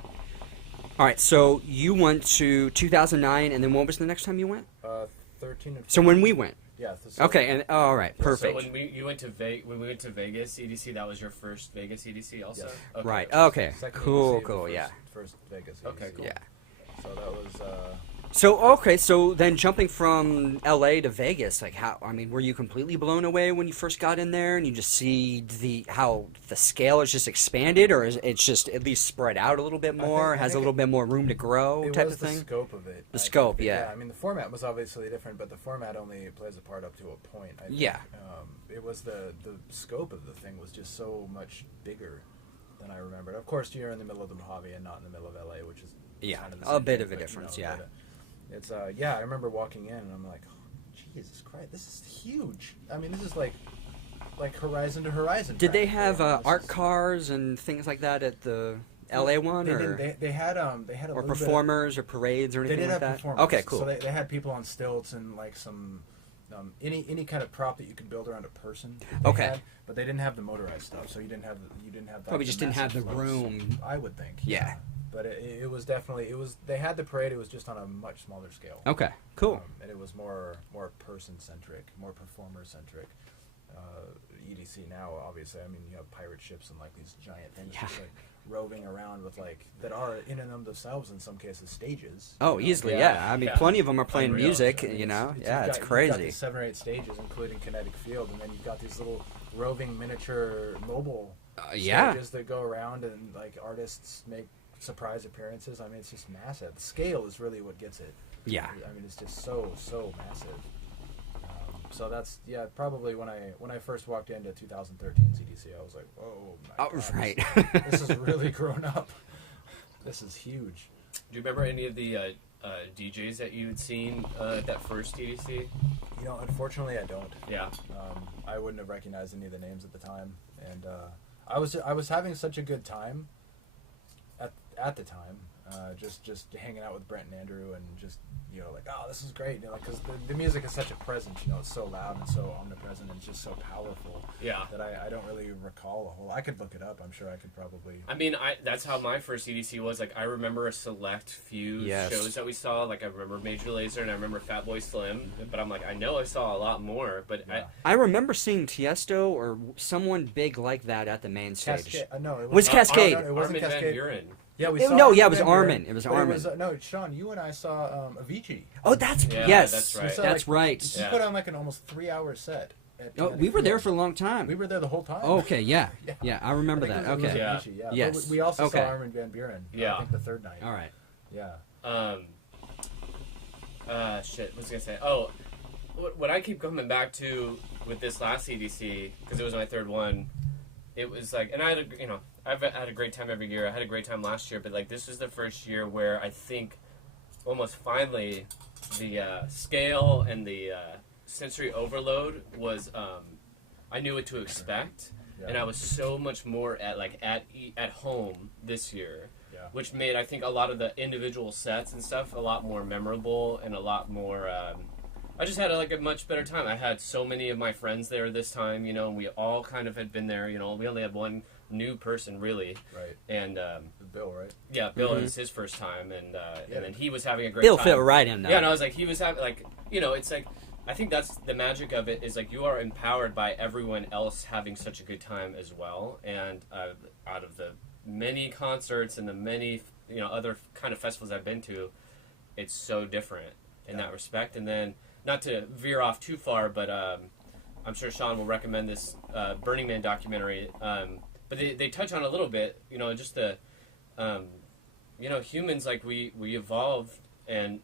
All right, so you went to 2009, and then what was the next time you went? 13 and 14. So when we went. Yeah. Okay, and all right, perfect. So when we went to Vegas EDC, that was your first Vegas EDC also. Yes. Okay. Right. Okay. Second Cool. EDC, Cool. the Yeah. First Vegas. Okay, EDC. cool. Yeah. So that was. So okay, so then jumping from LA to Vegas, like how? I mean, were you completely blown away when you first got in there, and you just see how the scale is just expanded, or is it's just at least spread out a little bit more, I has a think little bit more room to grow, It type was of the thing? scope of it. The I scope, think. yeah. I mean, the format was obviously different, but the format only plays a part up to a point. I think. Yeah. It was the scope of the thing was just so much bigger than I remembered. Of course, you're in the middle of the Mojave and not in the middle of LA, which is Yeah, kind of the a same bit thing, of a but, you difference, know, yeah. but, it's yeah. I remember walking in and I'm like, oh, Jesus Christ, this is huge. I mean, this is like horizon to horizon. Did they practically. have I mean, this art is- cars and things like that at the LA one, They or didn't. They had a or little bit of- performers or parades or They anything did like have that? performers. Okay, cool. So they had people on stilts and like some any kind of prop that you could build around a person. they Okay. had, but they didn't have the motorized stuff, so you didn't have like, Probably just didn't have massive the floats, room. I would think. Yeah. But it was definitely they had the parade. It was just on a much smaller scale. Okay, cool. And it was more person centric, more performer centric. EDC now, obviously, I mean, you have pirate ships and like these giant things Yeah. just like roving around with like that are in and of themselves in some cases stages. Oh, you know? easily, Yeah. yeah. I mean, Yeah. plenty of them are playing Unreal. music, I mean, you know? you've Yeah, it's got crazy. these 7 or 8 stages, including Kinetic Field, and then you've got these little roving miniature mobile Yeah. stages that go around, and like artists make surprise appearances. I mean, it's just massive. The scale is really what gets it. Yeah. I mean, it's just so massive. So that's probably when I first walked into 2013 CDC, I was like, whoa, my Oh, God, right. this is really grown up. This is huge. Do you remember any of the DJs that you had seen at that first EDC? You know, unfortunately, I don't. Yeah. I wouldn't have recognized any of the names at the time, and I was having such a good time at the time, just hanging out with Brent and Andrew, and just like, oh, this is great, because the music is such a presence, it's so loud and so omnipresent and just so powerful. Yeah. That I don't really recall a whole. I could look it up. I'm sure I could probably. I mean, that's how my first EDC was. Like, I remember a select few Yes. shows that we saw. Like, I remember Major Lazer and I remember Fatboy Slim. But I'm like, I know I saw a lot more. But Yeah. I remember seeing Tiesto or someone big like that at the main stage. No, it Was Cascade? No, it wasn't Armin van Cascade. Buren. Yeah, we It- saw. no, yeah, it was Van Buren, Armin. It was but Armin. no, Sean, you and I saw Avicii. Oh, that's Yeah, yes. that's right. We saw, That's like, right. He Yeah. put on like an almost 3-hour set. At Oh, Kinetic we were there Field. for a long time. We were there the whole time. Oh, okay, yeah. Yeah. Yeah, I remember I think that. it was Okay. Yeah. Avicii, yeah. Yes. But we also Okay. saw Armin van Buren. Yeah. I think the third night. All right. Yeah. Shit, what was I gonna say? Oh, what I keep coming back to with this last EDC, because it was my third one, it was like, and I had I've had a great time every year. I had a great time last year, but like this was the first year where I think almost finally the scale and the sensory overload was I knew what to expect, and I was so much more at home this year, which made I think a lot of the individual sets and stuff a lot more memorable and a lot more. I just had a much better time. I had so many of my friends there this time, you know, and we all kind of had been there, you know. We only had one new person, really. Right. And Bill, right? Yeah, Bill, it was his first time, and then he was having a great Bill time. fit right in, though. Yeah, and I was like, he was having, like, you know, it's like, I think that's the magic of it, is like you are empowered by everyone else having such a good time as well. And out of the many concerts and the many, you know, other kind of festivals I've been to, it's so different in that respect. And then, not to veer off too far, but I'm sure Sean will recommend this Burning Man documentary. But they touch on a little bit, you know, just the, you know, humans, like we evolve and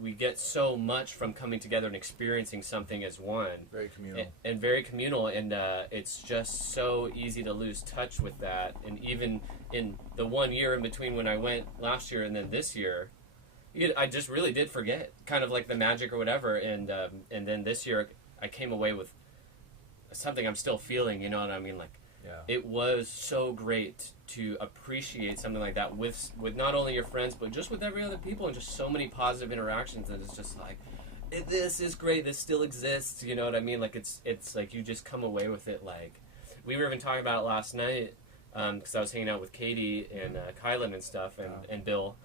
we get so much from coming together and experiencing something as one. Very communal. And very communal, and it's just so easy to lose touch with that. And even in the 1 year in between when I went last year and then this year, I just really did forget, kind of like the magic or whatever, and then this year I came away with something I'm still feeling, you know what I mean? Like, it was so great to appreciate something like that with not only your friends, but just with every other people, and just so many positive interactions that it's just like, this is great, this still exists, you know what I mean? Like, it's like you just come away with it, like, we were even talking about it last night, because I was hanging out with Katie and Kylan and stuff, and Bill,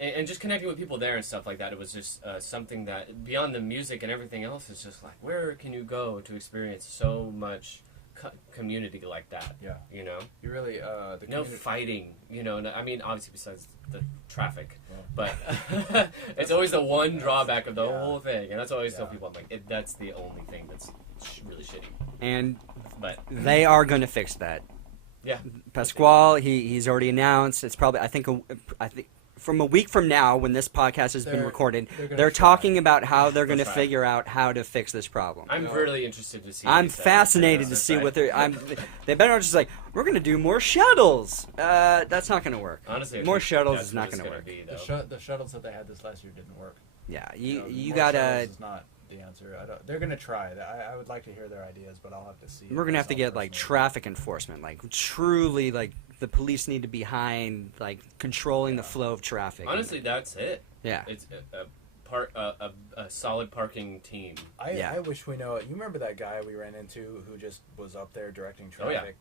and just connecting with people there and stuff like that. It was just something that, beyond the music and everything else, is just like, where can you go to experience so much community like that? Yeah. You know? You really, no fighting, you know? I mean, obviously, besides the traffic. But it's always the one drawback of the whole thing. And that's what I always tell people. I'm like, that's the only thing that's really shitty. And but they are going to fix that. Yeah. Pasquale, he's already announced. It's probably, I think from a week from now, when this podcast has been recorded, they're talking about how they're going to figure out how to fix this problem. I'm really interested to see. I'm fascinated to see what they're. They better not just like, we're going to do more shuttles. That's not going to work. Honestly, more shuttles is not going to work. The shuttles that they had this last year didn't work. Yeah, you you gotta. Is not the answer. They're going to try. I would like to hear their ideas, but I'll have to see. We're going to have to get like traffic enforcement, like truly like. The police need to be behind, like, controlling the flow of traffic. Honestly, that's it. Yeah. It's a solid parking team. I wish we know. You remember that guy we ran into who just was up there directing traffic?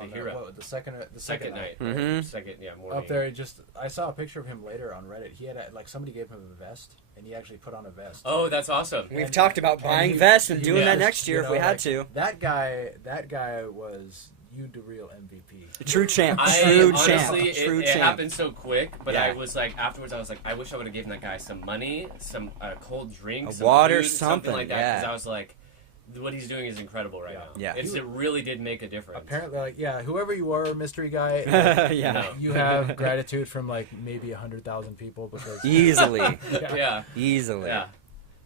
The hero. The second night. Mm-hmm. Second, morning. Up there, I saw a picture of him later on Reddit. He had somebody gave him a vest, and he actually put on a vest. Oh, that's awesome. We've talked about buying vests and doing that next year if we had to. That guy was. You the real MVP. The true champ. Honestly, True it champ. happened so quick, but I was like, afterwards, I was like, I wish I would have given that guy some money, some cold drink, some water, food, something like that. Because I was like, what he's doing is incredible right now. Yeah. It really did make a difference. Apparently, whoever you are, mystery guy, you have gratitude from like maybe 100,000 people because easily. Easily. Yeah.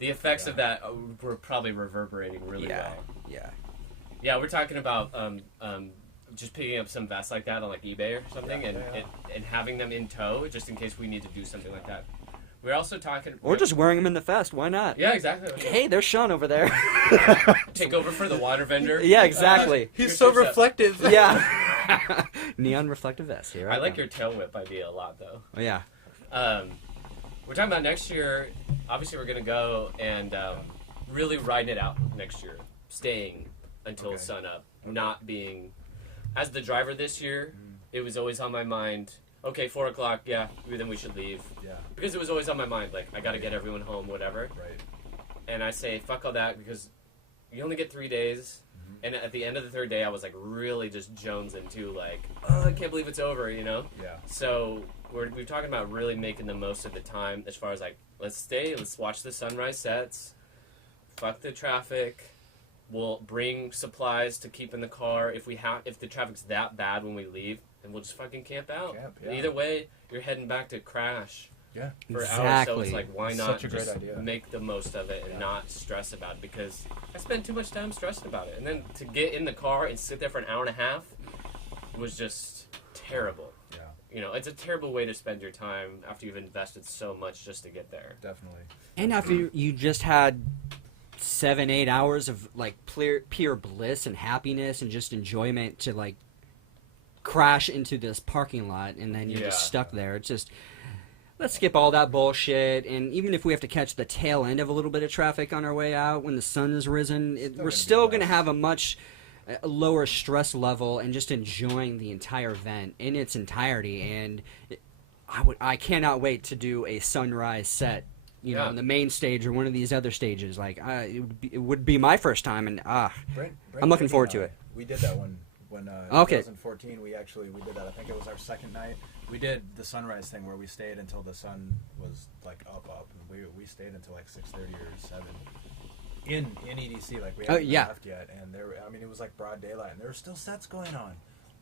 The effects of that were probably reverberating really well. Yeah. Yeah, we're talking about just picking up some vests like that on like eBay or something, and having them in tow just in case we need to do something like that. We're also talking, or just wearing them in the fest. Why not? Yeah, exactly. Hey, there's Sean over there. Take over for the water vendor. Yeah, exactly. He's so reflective. Yeah. Neon reflective vest here. I like your tail whip idea a lot, though. Oh, yeah. We're talking about next year. Obviously, we're gonna go and really riding it out next year, staying until sun up, not being. As the driver this year, it was always on my mind. Okay, 4 o'clock. Yeah, then we should leave. Yeah. Because it was always on my mind. Like I got to get everyone home, whatever. Right. And I say fuck all that because you only get 3 days. And at the end of the third day, I was like really just jonesing too. Like, oh, I can't believe it's over. You know. Yeah. So we're talking about really making the most of the time as far as like let's stay, let's watch the sunrise sets. Fuck the traffic. We'll bring supplies to keep in the car if the traffic's that bad when we leave, and we'll just fucking camp out. Yeah. Either way, you're heading back to crash Yeah. For hours. So Exactly. it's like, why not Such a great just idea. make the most of it and not stress about it? Because I spent too much time stressing about it. And then to get in the car and sit there for an hour and a half was just terrible. Yeah. You know, it's a terrible way to spend your time after you've invested so much just to get there. Definitely. And after you just had 7-8 hours of like pure bliss and happiness and just enjoyment to like crash into this parking lot, and then you're just stuck there. It's just, let's skip all that bullshit. And even if we have to catch the tail end of a little bit of traffic on our way out when the sun has risen, we're still going to have a much lower stress level and just enjoying the entire event in its entirety. And I cannot wait to do a sunrise set, you know, on the main stage or one of these other stages. Like, it would be my first time, and Brent I'm looking forward to it. We did that one when Okay. 2014. We did that. I think it was our second night. We did the sunrise thing where we stayed until the sun was like up, and we stayed until like 6:30 or 7 in EDC. Like we hadn't left yet, and it was like broad daylight, and there were still sets going on,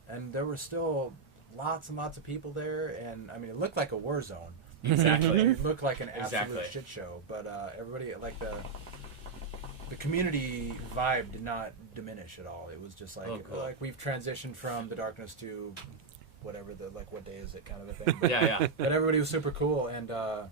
and there were still lots and lots of people there, and I mean it looked like a war zone. Exactly. It looked like an absolute shit show, but everybody, like the community vibe did not diminish at all. It was just like like we've transitioned from the darkness to whatever what day is it kind of a thing. Yeah. But everybody was super cool, and I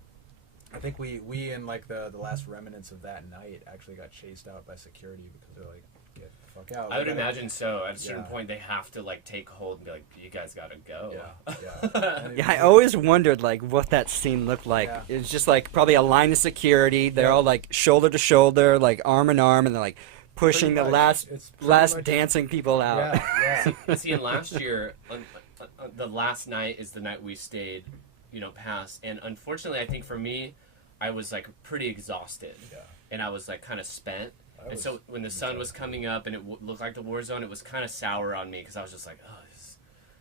think we in like the last remnants of that night actually got chased out by security because they're like, get the fuck out. I would imagine so. At a certain point, they have to like take hold and be like, "You guys gotta go." Yeah. I always wondered like what that scene looked like. Yeah. It was just like probably a line of security. They're all like shoulder to shoulder, like arm in arm, and they're like pushing Pretty the much. It's pretty last much- dancing people out. Yeah. See, and last year, the last night is the night we stayed, past. And unfortunately, I think for me, I was like pretty exhausted, and I was like kind of spent. And so when the sun was coming up and it looked like the war zone, it was kind of sour on me because I was just like,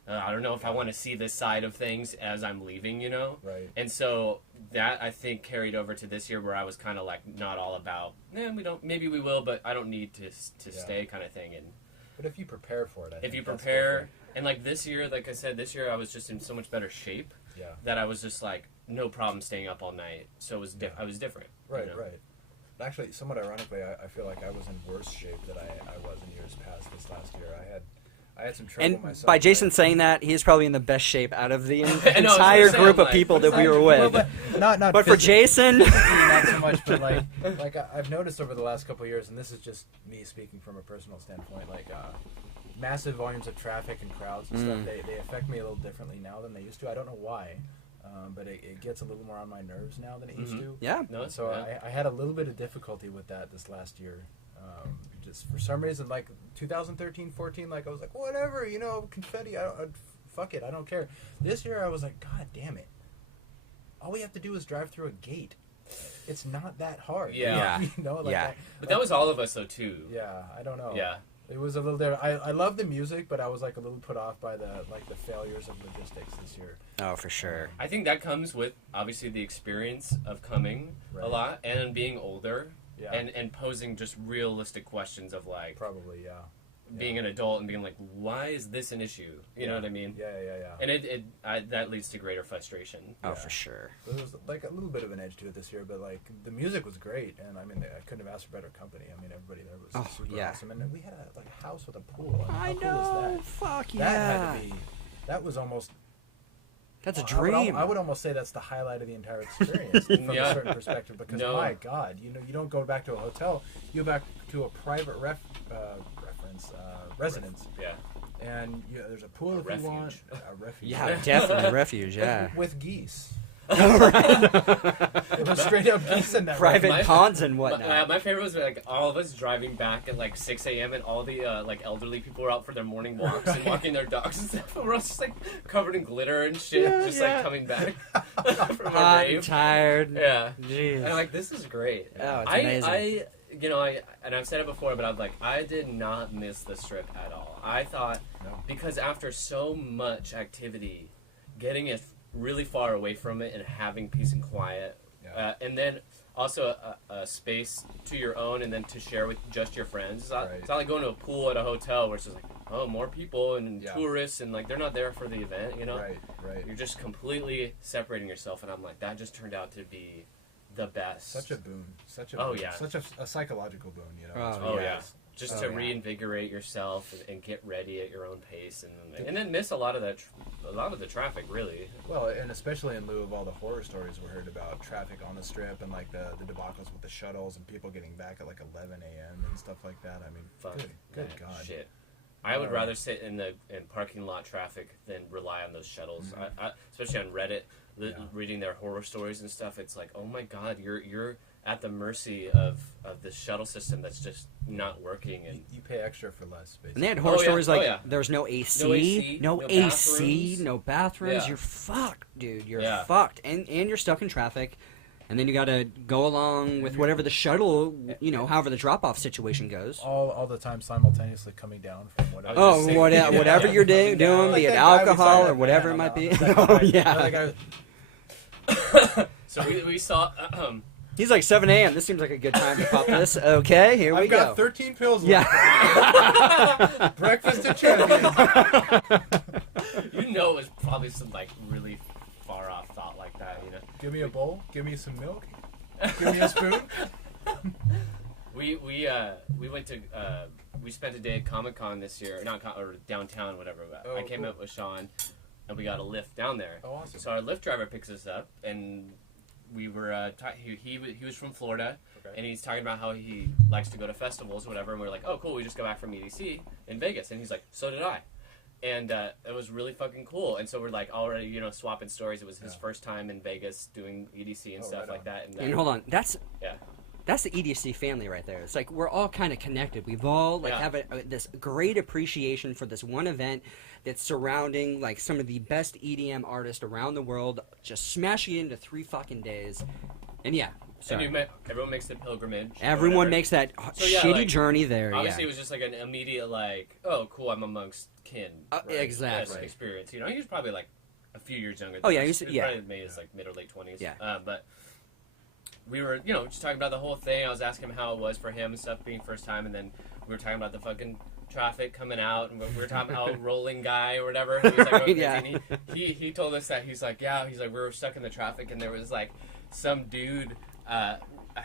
I don't know if I want to see this side of things as I'm leaving, Right. And so that I think carried over to this year where I was kind of like not all about, maybe we will, but I don't need to stay kind of thing. And But if you prepare for it, if you prepare, and like this year, like I said, this year I was just in so much better shape that I was just like no problem staying up all night. So it was I was different. Right. Actually, somewhat ironically, I feel like I was in worse shape than I was in years past this last year. I had some trouble And myself. by Jason saying that, he's probably in the best shape out of the I know, I was entire gonna say, group I'm of like, people what that we is were that? with. Well, not But for Jason, not so much, but like I've noticed over the last couple of years, and this is just me speaking from a personal standpoint, like massive volumes of traffic and crowds and stuff, they affect me a little differently now than they used to. I don't know why, but it gets a little more on my nerves now than it used to. yeah. No, So I had a little bit of difficulty with that this last year. Just for some reason, like 2013, 14, like I was like, whatever, confetti, fuck it, I don't care. This year I was like, God damn it. All we have to do is drive through a gate. It's not that hard. Yeah. But that was all of us though too. Yeah, I don't know. Yeah. It was a little different. I love the music, but I was like a little put off by the failures of logistics this year. Oh, for sure. I think that comes with obviously the experience of coming a lot and being older and posing just realistic questions of like Probably, being an adult and being like, why is this an issue? You know what I mean? Yeah. And that leads to greater frustration. Oh, for sure. There was like a little bit of an edge to it this year, but like the music was great, and I mean I couldn't have asked for better company. I mean everybody there was super awesome, and we had a house with a pool. I mean, how cool is that? Fuck That had to be. That was almost. That's a I dream. would almost say that's the highlight of the entire experience from a certain perspective, because my God, you don't go back to a hotel, you go back to a private residence. Yeah. And there's a pool if you want. A refuge. Yeah, definitely a refuge, yeah. With geese. It was straight up geese in that Private ponds and whatnot. My favorite was like all of us driving back at like 6 a.m. and all the like elderly people were out for their morning walks and walking their dogs and stuff. And we're all just like covered in glitter and shit, like coming back from our Hot and rave. tired. Yeah. Jeez. And I'm like, this is great. Oh, it's amazing. And I've said it before, but I'm like, I did not miss the strip at all. I thought because after so much activity, getting it really far away from it and having peace and quiet, and then also a space to your own and then to share with just your friends. It's not, Right. it's not like going to a pool at a hotel where it's just like, oh, more people and Yeah. tourists and like they're not there for the event, you know? Right. You're just completely separating yourself, and I'm like, that just turned out to be the best. Such a boon. Such a Oh, boon. yeah. Such a psychological boon, you know. Oh, Oh yeah, just Oh, to yeah. reinvigorate yourself and get ready at your own pace, and then miss a lot of the traffic, really. Well, and especially in lieu of all the horror stories we heard about traffic on the strip and like the debacles with the shuttles and people getting back at like 11 a.m. and stuff like that. I mean, Fuck good that God. shit. I would Oh. rather sit in parking lot traffic than rely on those shuttles. I, especially on Reddit, Yeah. reading their horror stories and stuff. It's like, oh my God, you're at the mercy of the shuttle system that's just not working. And You pay extra for less, basically. And they had horror Oh, yeah. stories like Oh, yeah. there's no AC, No AC, no no AC, bathrooms. no bathrooms. Yeah. You're fucked, dude. You're Yeah. fucked, and you're stuck in traffic. And then you got to go along with whatever the shuttle, however the drop-off situation goes. all the time simultaneously coming down from whatever. Oh, Oh, Just whatever you're doing, Like be it that guy we alcohol saw or that whatever man it on might the- be. on the Oh, second yeah. night. That guy- so we saw. He's like 7 a.m. This seems like a good time to pop this. Okay, here we I've go. got 13 pills left. Yeah. Breakfast of champions. You know, it was probably some like really far off thought like that. You know. Give me a bowl. Give me some milk. Give me a spoon. We went to we spent a day at Comic-Con this year, or downtown, whatever. Oh, I came cool. up with Sean, and we got a Lyft down there. Oh, awesome. So our Lyft driver picks us up, and we were he was from Florida, Okay. and he's talking about how he likes to go to festivals or whatever. And we're like, oh, cool, we just got back from EDC in Vegas, and he's like, so did I. And it was really fucking cool. And so we're like already, swapping stories. It was his first time in Vegas doing EDC and Oh, stuff right like on. that. And hold on, that's Yeah. the EDC family right there. It's like we're all kind of connected. We've all Yeah. have this great appreciation for this one event that's surrounding like some of the best EDM artists around the world, just smashing it into 3 fucking days. And yeah, sorry. And everyone makes the pilgrimage. or Everyone whatever. makes that So, yeah, shitty like, journey there. Obviously, Yeah. it was just like an immediate, like, oh, cool, I'm amongst kin. Exactly. Yes, experience. He was probably like a few years younger. Oh, than yeah, us. he's- He was yeah. probably maybe his like mid or late 20s. Yeah. But we were, just talking about the whole thing. I was asking him how it was for him and stuff, being first time, and then we were talking about the fucking traffic coming out, and we were talking about how rolling guy or whatever. He was like, Right, going crazy, yeah. and he told us that he's like, we were stuck in the traffic, and there was like some dude. I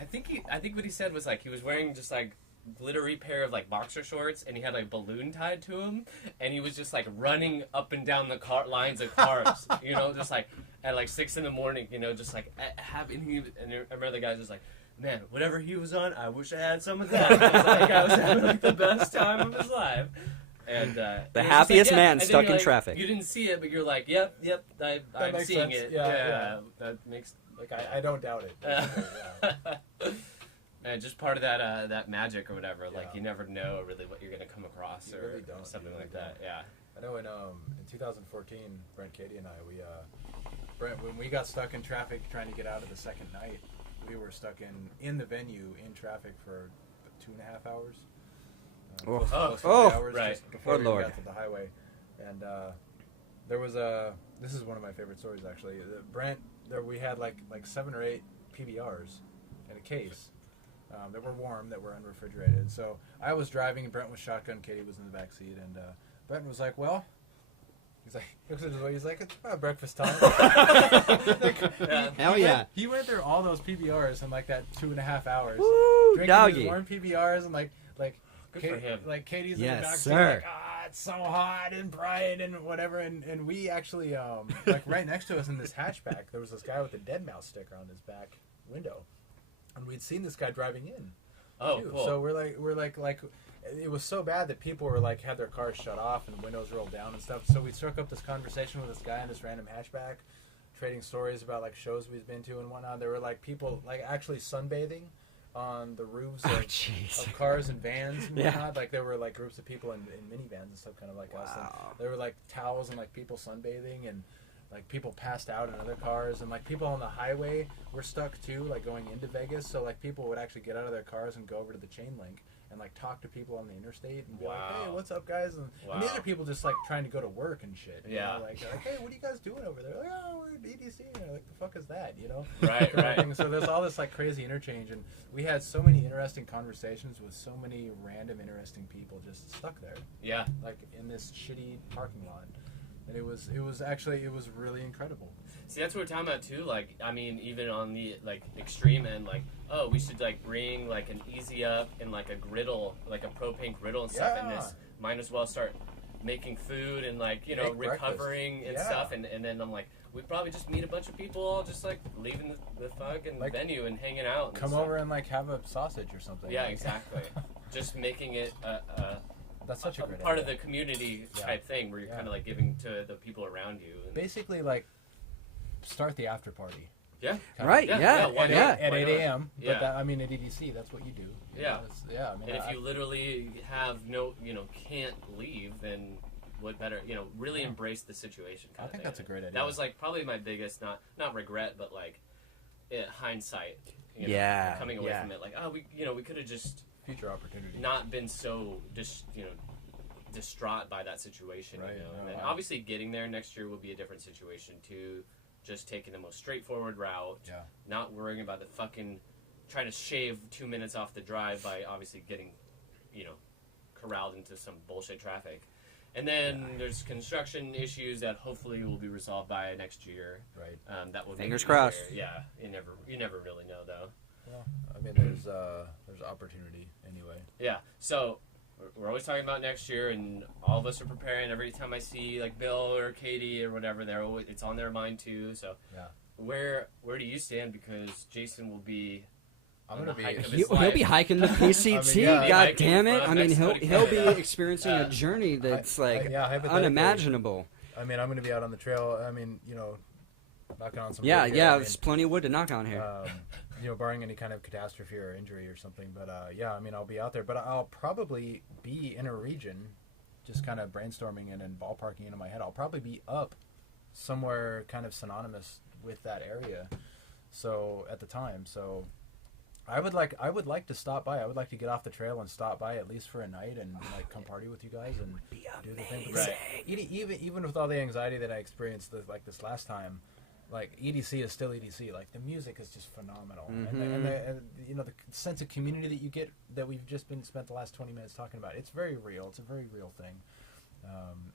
think what he said was like he was wearing just like glittery pair of like boxer shorts, and he had like a balloon tied to him, and he was just like running up and down the lines of cars, just like at like 6 a.m, just like having and I remember the guy just like, man, whatever he was on, I wish I had some of that. I was having like the best time of his life. And The and happiest man and then stuck you're in like, traffic. You didn't see it, but you're like, yep, I'm makes seeing sense. it. Yeah. That makes Like I don't doubt it. Yeah. and just part of that magic or whatever. Like Yeah. you never know really what you're gonna come across You or really don't. something You like really that. Yeah. I know in 2014, Brent, Katie, and I, Brent, when we got stuck in traffic trying to get out of the second night, we were stuck in the venue in traffic for 2.5 hours. Close to 3 hours right. just before Oh, we Lord. got to the highway. And there was this is one of my favorite stories actually. Brent, we had like 7 or 8 PBRs in a case. That were warm, that were unrefrigerated. So I was driving, and Brent was shotgun. Katie was in the back seat, and Brent was like, "Well," he's like, looks at his way. He's like, "It's about breakfast time." Hell yeah. He went through all those PBRs in like that 2.5 hours, Woo, drinking doggy. his warm PBRs, and like Good for him. Like Katie's in Yes, the back seat, sir. like, it's so hot and bright and whatever. And we actually like right next to us in this hatchback, there was this guy with a dead mouse sticker on his back window. And we'd seen this guy driving in. Oh, too. cool. So we're like, it was so bad that people were like, had their cars shut off and windows rolled down and stuff. So we struck up this conversation with this guy in this random hatchback, trading stories about like shows we've been to and whatnot. There were like people like actually sunbathing on the roofs Oh, of jeez. cars and vans and Yeah. whatnot. Like there were like groups of people in minivans and stuff, kind of like us. And Wow. there were like towels and like people sunbathing, and like people passed out in other cars, and like people on the highway were stuck too, like going into Vegas. So like people would actually get out of their cars and go over to the chain link and like talk to people on the interstate and be Wow. like, hey, what's up, guys? And these are people just like trying to go to work and shit. You know? Like, hey, what are you guys doing over there? Like, oh, we're at EDC. And you're like, the fuck is that? You know? Right. So there's all this like crazy interchange, and we had so many interesting conversations with so many random interesting people just stuck there. Yeah. Like in this shitty parking lot. And it was really incredible. See, that's what we're talking about too. Like, I mean, even on the like extreme end, like, oh, we should like bring like an easy up and like a griddle, like a propane griddle and stuff, and just might as well start making food and like, you know, recovering and stuff. And then I'm like, we'd probably just meet a bunch of people all just like leaving the fucking like, venue and hanging out. And come over and like have a sausage or something. Yeah, exactly. Just making it that's such a great part idea. of the community type thing where you're kind of like giving to the people around you. And basically, like, start the after party. Yeah. Right. Yeah. At 8 a.m. But that, I mean, at EDC, that's what you do. Yeah. I mean, and if you literally have can't leave, then what better? Really embrace the situation. I think that's a great idea. That was like probably my biggest not regret, but like hindsight. Coming away from it, like, oh, we could have just future opportunity. Not been so distraught by that situation, right, and then obviously getting there next year will be a different situation too. Just taking the most straightforward route, not worrying about the fucking trying to shave 2 minutes off the drive by obviously getting, corralled into some bullshit traffic. And then there's construction issues that hopefully will be resolved by next year. Right. That will fingers crossed. Yeah, you never really know though. Well, I mean, there's opportunity anyway. Yeah. So we're always talking about next year, and all of us are preparing. Every time I see like Bill or Katie or whatever, it's on their mind too. So where do you stand? Because Jason will be. He'll be hiking the PCT. God damn it! I mean, he'll be experiencing a journey that's unimaginable. I mean, I'm going to be out on the trail. I mean, knocking on some. Yeah, there's plenty of wood to knock on here. Barring any kind of catastrophe or injury or something. But I mean, I'll be out there. But I'll probably be in a region, just kind of brainstorming and ballparking into my head. I'll probably be up somewhere kind of synonymous with that area. So at the time, I would like to stop by. I would like to get off the trail and stop by at least for a night and like come party with you guys and do the thing. Right. Even with all the anxiety that I experienced this last time, like EDC is still EDC. Like the music is just phenomenal, and the sense of community that you get that we've just spent the last 20 minutes talking about. It's very real. It's a very real thing,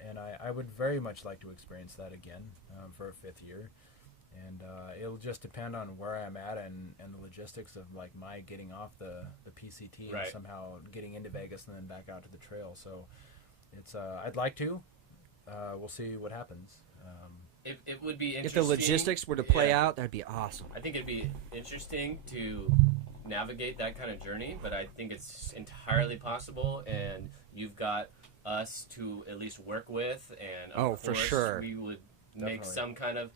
and I would very much like to experience that again for a 5th year. And it'll just depend on where I'm at and the logistics of like my getting off the PCT and somehow getting into Vegas and then back out to the trail. So it's I'd like to. We'll see what happens. It would be interesting. If the logistics were to play out, that'd be awesome. I think it'd be interesting to navigate that kind of journey, but I think it's entirely possible, and you've got us to at least work with, and of course, for sure, we would make some kind of.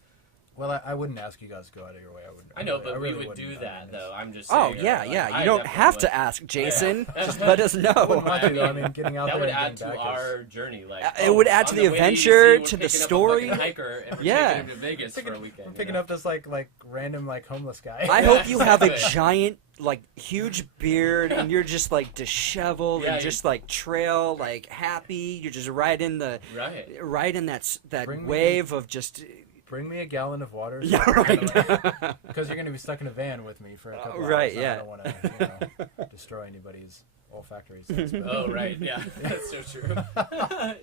Well, I wouldn't ask you guys to go out of your way. I know, but we would do that, though. I'm just saying. Oh, yeah. You don't have to ask, Jason. Just let us know. I mean, getting out that there would and add to back our journey. Like, it would add to the adventure, to the story. Hiker and taking him to Vegas for a weekend. I'm picking up this like random like homeless guy. I hope you have a giant, like, huge beard, and you're just like disheveled and just like trail, like happy. You're just right in that wave of just. Bring me a gallon of water. Yeah, right. Because you're going to be stuck in a van with me for a couple hours. Right, I don't want to destroy anybody's olfactory sense. Oh, right, yeah. That's so true.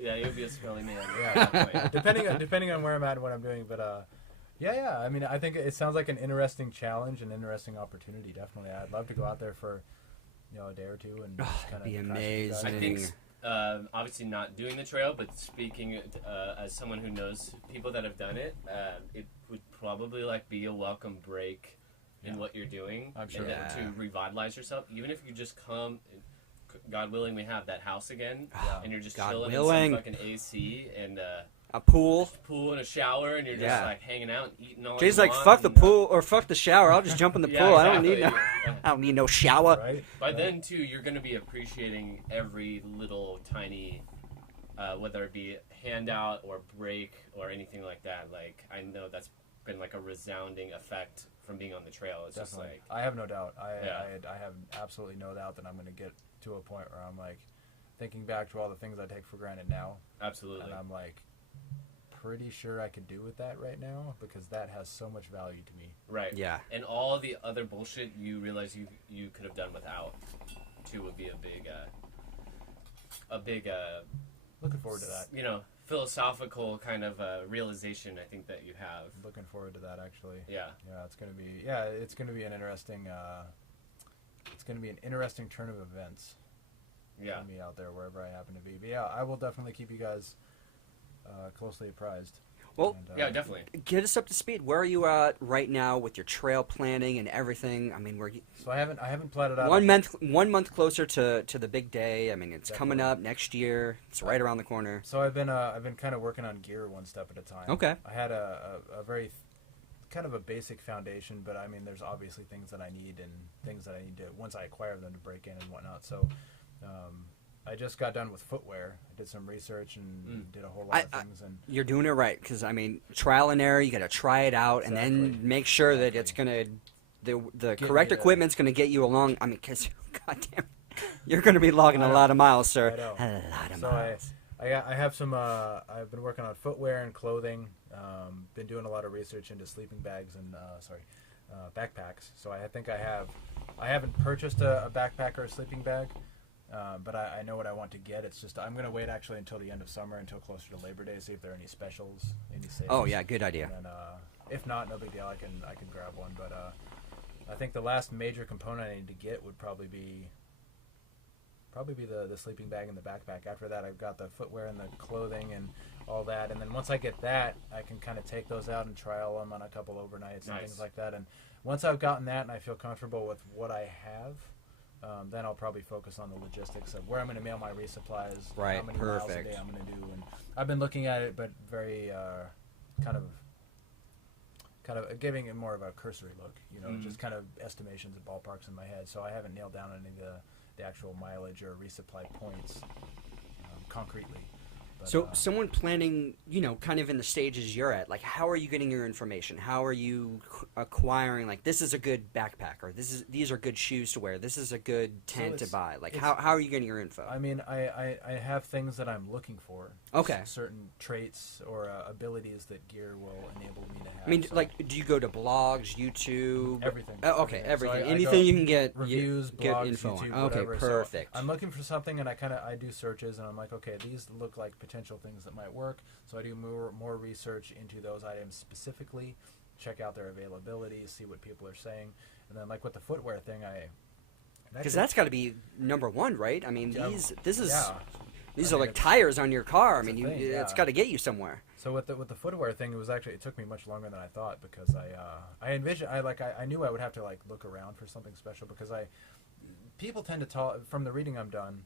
Yeah, you'll be a smelly man. Yeah, depending on where I'm at and what I'm doing. But, I mean, I think it sounds like an interesting challenge, an interesting opportunity, definitely. I'd love to go out there for, a day or two and just kind of be amazing. I think obviously not doing the trail, but speaking as someone who knows people that have done it, it would probably like be a welcome break in what you're doing. I'm sure. And to revitalize yourself, even if you just come, God willing, we have that house again, and you're just chilling in some fucking AC and a pool and a shower, and you're just like hanging out and eating all. Jay's like, fuck the pool or fuck the shower. I'll just jump in the pool. Exactly. I don't need no shower. Right. By then too, you're going to be appreciating every little tiny, whether it be handout or break or anything like that. Like I know that's been like a resounding effect from being on the trail. It's Definitely. just like I have no doubt. I Yeah. have absolutely no doubt that I'm going to get to a point where I'm like thinking back to all the things I take for granted now, absolutely. and I'm like pretty sure I could do with that right now because that has so much value to me. Right. Yeah. And all the other bullshit you realize you could have done without, too, would be a big Looking forward to that. you know, philosophical kind of realization I think that you have. Looking forward to that actually. Yeah. Yeah, it's gonna be an interesting. It's gonna be an interesting turn of events. Yeah. For me out there wherever I happen to be. But yeah, I will definitely keep you guys closely apprised. Well, And, Yeah, definitely. get us up to speed. Where are you at right now with your trail planning and everything? I mean, we're So I haven't plotted out 1 month closer to the big day. I mean, it's coming Definitely. up next year. It's right around the corner. So I've been kind of working on gear one step at a time. Okay. I had a very kind of a basic foundation, but I mean, there's obviously things that I need and things that I need to once I acquire them to break in and whatnot. So I just got done with footwear. I did some research and did a whole lot of things. And You're doing it right because I mean, trial and error. You got to try it out and then Exactly. make sure that it's gonna the Get correct me to- equipment's gonna get you along. I mean, because goddamn, you're gonna be logging a lot of miles, sir. I know. A lot of So miles. I have some. I've been working on footwear and clothing. Been doing a lot of research into sleeping bags and backpacks. So I think I haven't purchased a backpack or a sleeping bag, but I know what I want to get. It's just I'm gonna wait actually until the end of summer, until closer to Labor Day, see if there are any specials, any sales. Oh yeah, good idea. And then, if not, no big deal. I can grab one. But I think the last major component I need to get would probably be the sleeping bag and the backpack. After that, I've got the footwear and the clothing and all that. And then once I get that, I can kind of take those out and trial them on a couple overnights and Nice. things like that. And once I've gotten that and I feel comfortable with what I have, then I'll probably focus on the logistics of where I'm going to mail my resupplies, Right, how many miles a perfect. day I'm going to do. And I've been looking at it, but very kind of giving it more of a cursory look, just kind of estimations and ballparks in my head. So I haven't nailed down any of the actual mileage or resupply points concretely. But, So someone planning, kind of in the stages you're at, like how are you getting your information? How are you acquiring, like this is a good backpack or these are good shoes to wear. This is a good tent to buy. Like how are you getting your info? I mean, I have things that I'm looking for. Okay. Certain traits or abilities that gear will enable me to have. I mean, So like, do you go to blogs, YouTube? everything. Oh, okay, So everything. I Anything go you can get reviews, get blogs, info YouTube, on. Okay, whatever. So perfect. I'm looking for something, and I do searches, and I'm like, okay, these look like potential things that might work. So I do more research into those items specifically, check out their availability, see what people are saying, and then like with the footwear thing, Because that's got to be number one, right? I mean, Yeah, these I are mean, like it's- tires on your car. I it's a mean, thing, it's yeah. got to get you somewhere. So with the footwear thing, it took me much longer than I thought because I envisioned I knew I would have to like look around for something special because people tend to talk from the reading I'm done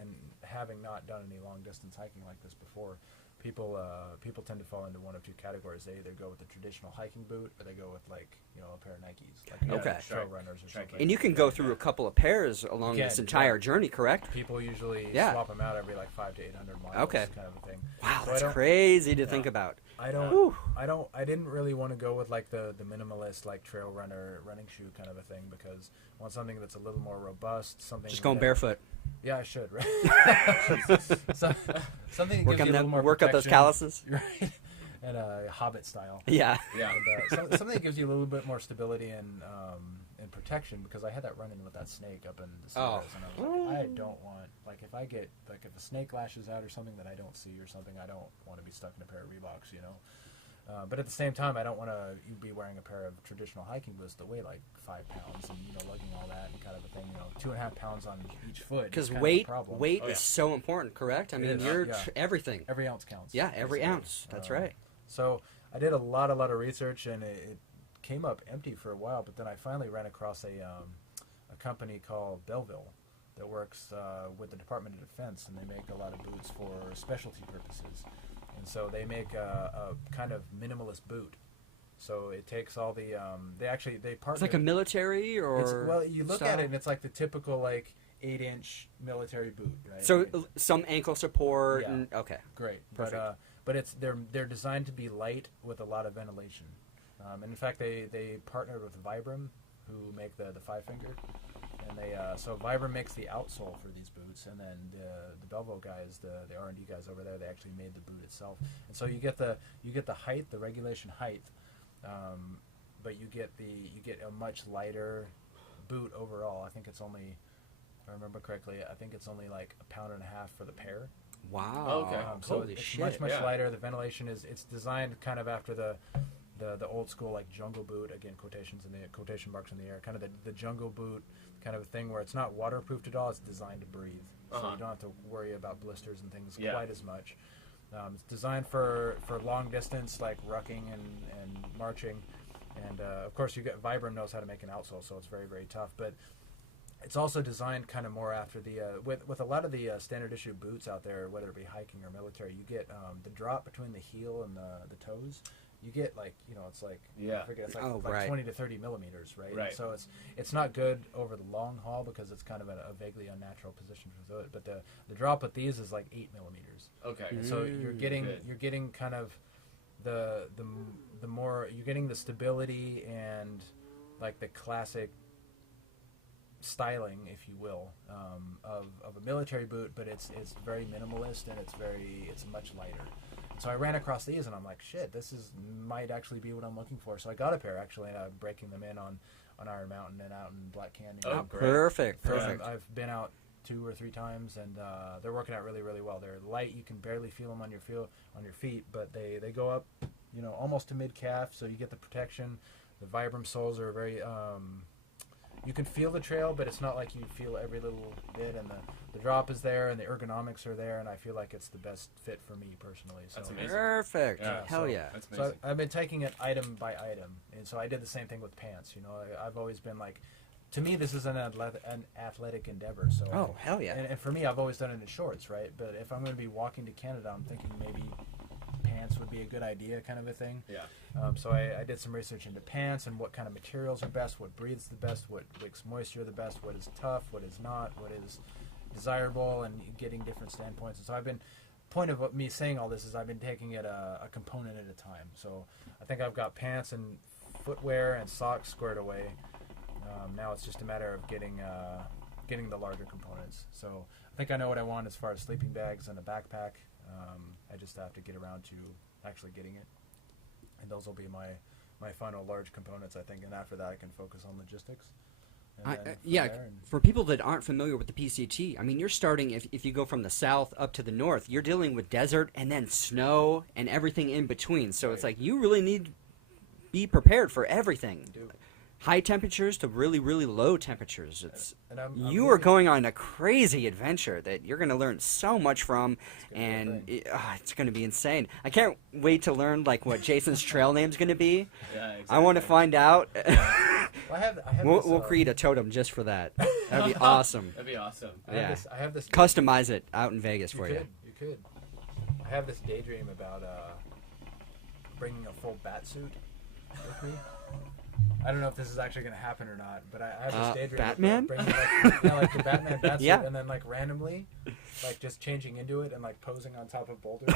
and having not done any long distance hiking like this before. People tend to fall into one of two categories. They either go with the traditional hiking boot or they go with like a pair of Nikes, like Okay. trail runners or something. And you can go through a couple of pairs along You this can, entire yeah. journey, correct? People usually Yeah. swap them out every like 500 to 800 miles, Okay. kind of a thing. Wow, So I that's don't- crazy to yeah. think about. I didn't really want to go with like the minimalist like trail running shoe kind of a thing because I want something that's a little more robust, something Just going that- barefoot. Yeah, I should, right? So, something that Work gives you a little more work up those protection, calluses. right? And Hobbit style. Yeah. Yeah. And, something that gives you a little bit more stability and protection because I had that run-in with that snake up in the Oh. Sierras, and I was like, I don't want like if I get like if a snake lashes out or something that I don't see or something, I don't want to be stuck in a pair of Reeboks, But at the same time, I don't want to be wearing a pair of traditional hiking boots that weigh like 5 pounds and lugging all that and kind of a thing. 2.5 pounds on each foot. Because is kind of a weight problem. weight Oh, yeah. is so important, correct? I It mean, is, you're yeah. everything. Every ounce counts. Yeah, every basically. ounce. That's right. So I did a lot of research, and it came up empty for a while. But then I finally ran across a company called Belleville that works with the Department of Defense, and they make a lot of boots for specialty purposes. And so they make a kind of minimalist boot. So it takes all the they partner. It's like a military or well, you look style? at it and it's like the typical like 8-inch military boot, right? So some ankle support Yeah. and okay. Great, Perfect. but they're designed to be light with a lot of ventilation. And in fact, they partnered with Vibram, who make the 5-finger. And so Vibram makes the outsole for these boots, and then the Belleville guys, the R&D guys over there, they actually made the boot itself. And so you get the height, the regulation height, but you get a much lighter boot overall. I think it's only, if I remember correctly, I think it's only like 1.5 pounds for the pair. Wow. Okay. So Holy it's shit. much lighter. The ventilation it's designed kind of after the old school like jungle boot, again quotation marks in the air, kind of the jungle boot kind of a thing where it's not waterproofed at all. It's designed to breathe, so you don't have to worry about blisters and things quite as much. It's designed for long distance like rucking and marching, and of course Vibram knows how to make an outsole, so it's very, very tough. But it's also designed kind of more after the with a lot of the standard issue boots out there, whether it be hiking or military, you get the drop between the heel and the toes. You get like, it's like, I forget, it's like 20 to 30 millimeters, right? Right. So it's not good over the long haul because it's kind of a vaguely unnatural position for it. But the drop with these is like 8 millimeters. Okay. And so you're getting kind of the more you're getting the stability and like the classic styling, if you will, of a military boot, but it's very minimalist and it's much lighter. So I ran across these and I'm like, shit, might actually be what I'm looking for. So I got a pair actually, and I'm breaking them in on Iron Mountain and out in Black Canyon. Oh, great. Perfect. I've been out 2 or 3 times, and they're working out really, really well. They're light; you can barely feel them on your feet, but they go up, almost to mid calf, so you get the protection. The Vibram soles are very. You can feel the trail, but it's not like you feel every little bit, and the drop is there, and the ergonomics are there, and I feel like it's the best fit for me personally. So. That's amazing. Perfect. Yeah, Hell yeah. That's amazing. So I've been taking it item by item, and so I did the same thing with pants. I've always been like, to me, this is an athletic endeavor. So Oh, hell yeah. And for me, I've always done it in shorts, right? But if I'm going to be walking to Canada, I'm thinking maybe pants would be a good idea, kind of a thing. Yeah. So I did some research into pants and what kind of materials are best, what breathes the best, what wicks moisture the best, what is tough, what is not, what is desirable, and getting different standpoints. And so point of me saying all this is I've been taking it a component at a time. So I think I've got pants and footwear and socks squared away. Now it's just a matter of getting the larger components. So I think I know what I want as far as sleeping bags and a backpack. I just have to get around to actually getting it. And those will be my final large components, I think. And after that, I can focus on logistics. For people that aren't familiar with the PCT, I mean, you're starting, if you go from the south up to the north, you're dealing with desert and then snow and everything in between. So it's like you really need to be prepared for everything. You do. High temperatures to really, really low temperatures. You I'm are going on a crazy adventure that you're going to learn so much from, and it's going to be insane. I can't wait to learn like what Jason's trail name's going to be. Yeah, exactly. I want to find out. We'll this, create a totem just for that. That'd be awesome. That'd be awesome. I have this Customize it out in Vegas for you. You could. I have this daydream about bringing a full bat suit with me. I don't know if this is actually going to happen or not, but I have this daydream Batman? of bringing like the Batman bat suit, and then like randomly, like just changing into it and like posing on top of boulders.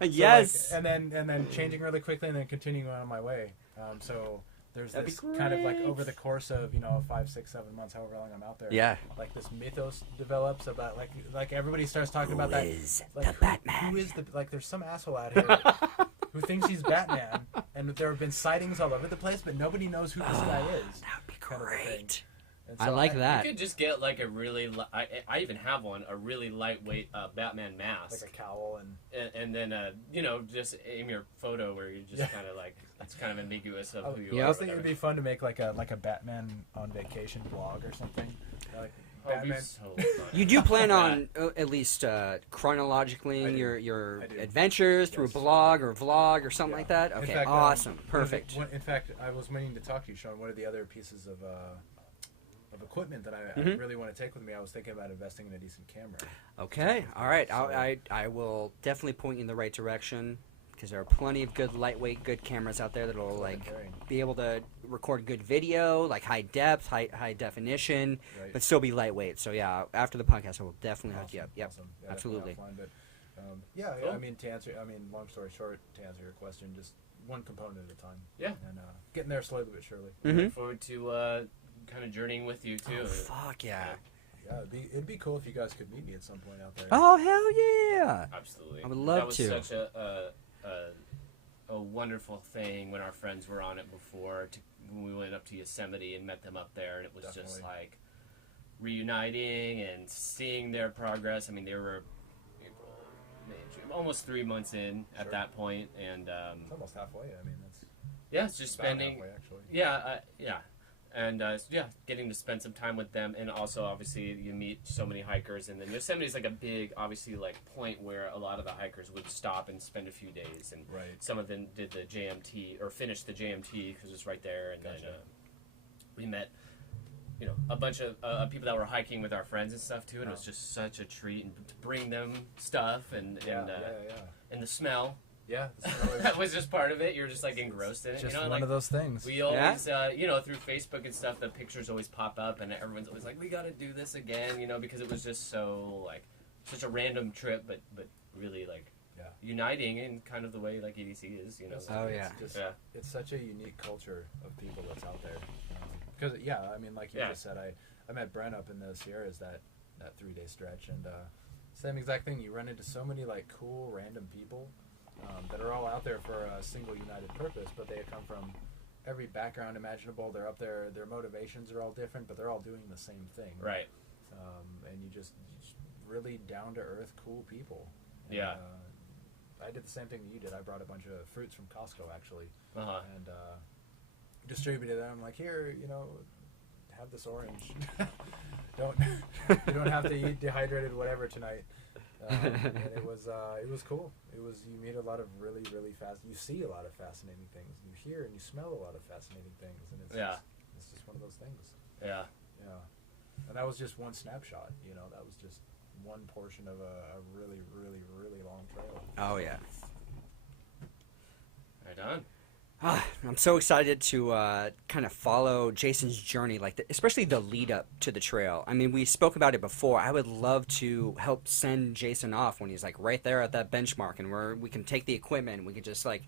Yes. So, like, and then changing really quickly and then continuing on my way. So there's That'd this be kind of like great. over the course of 5, 6, 7 months, however long I'm out there. Yeah. Like this mythos develops about like everybody starts talking about that. Who is Like, the Batman? Who is there's some asshole out here who thinks he's Batman, and there have been sightings all over the place, but nobody knows who this guy is. That would be kind of a thing. great. And I so like that. You could just get like a really, I even have one, a really lightweight Batman mask. Like a cowl and then, just aim your photo where you just kind of like, it's kind of ambiguous of who you I are. was thinking it would be fun to make like a Batman on vacation vlog or something. Like Batman. So fun. You do plan on at least chronologically I do. your I do. adventures through a Yes. blog or vlog or something Yeah. like that? In Okay, fact, awesome. Perfect. In fact, I was meaning to talk to you, Sean. One of the other pieces of equipment that I Mhm. really want to take with me, I was thinking about investing in a decent camera. Okay, all right. So- I will definitely point you in the right direction because there are plenty of good lightweight, good cameras out there that will That's what I'm like carrying. be able to record good video, like high depth, high definition, Right. but still be lightweight. So yeah, after the podcast, I will definitely hook you up. Yep, Awesome. Yeah, absolutely. definitely offline, but Cool. long story short, to answer your question, just one component at a time. Yeah. And getting there slowly but surely. Look forward to kind of journeying with you too. Oh, fuck yeah. Yeah, it'd be cool if you guys could meet me at some point out there. Oh, hell yeah. Absolutely. I would love to. That was such a wonderful thing when our friends were on it before, when we went up to Yosemite and met them up there, and it was just like reuniting and seeing their progress. I mean, they were April, May, June, almost 3 months in at that point, and it's almost halfway. I mean, that's it's just spending halfway, actually. And getting to spend some time with them, and also obviously you meet so many hikers, and then Yosemite is like a big, obviously like point where a lot of the hikers would stop and spend a few days, and some of them did the JMT or finished the JMT because it's right there, and then we met, a bunch of people that were hiking with our friends and stuff too, and it was just such a treat, and to bring them stuff and the smell. Yeah, that was just part of it. You're just like engrossed in it. Just one of those things. We always, through Facebook and stuff, the pictures always pop up, and everyone's always like, "We got to do this again," because it was just so like such a random trip, but really like uniting in kind of the way like EDC is. It's such a unique culture of people that's out there. Because I mean, like you just said, I met Brent up in the Sierras that 3-day stretch, and same exact thing. You run into so many like cool random people. That are all out there for a single united purpose, but they come from every background imaginable. They're up there, their motivations are all different, but they're all doing the same thing. Right. And you just really down-to-earth, cool people. And, I did the same thing that you did. I brought a bunch of fruits from Costco, actually, and distributed them. I'm like, here, have this orange. You don't have to eat dehydrated whatever tonight. And it was cool. You meet a lot of really, really you see a lot of fascinating things. You hear and you smell a lot of fascinating things, and it's just one of those things. Yeah. And that was just one snapshot. That was just one portion of a really, really, really long trail. Oh yeah. Right on. I'm so excited to kind of follow Jason's journey, especially the lead up to the trail. I mean, we spoke about it before. I would love to help send Jason off when he's like right there at that benchmark, and we can take the equipment. We could just like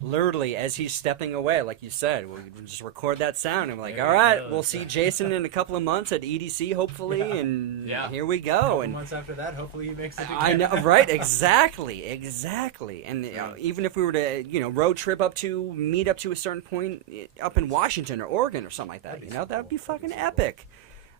literally as he's stepping away, like you said, we can just record that sound. And we're like, all right, we'll see Jason in a couple of months at EDC, hopefully, and here we go. And months after that, hopefully he makes it again. I know, right? Exactly. And even if we were to, road trip meet up to a certain point up in Washington or Oregon or something like that, that would be fucking epic.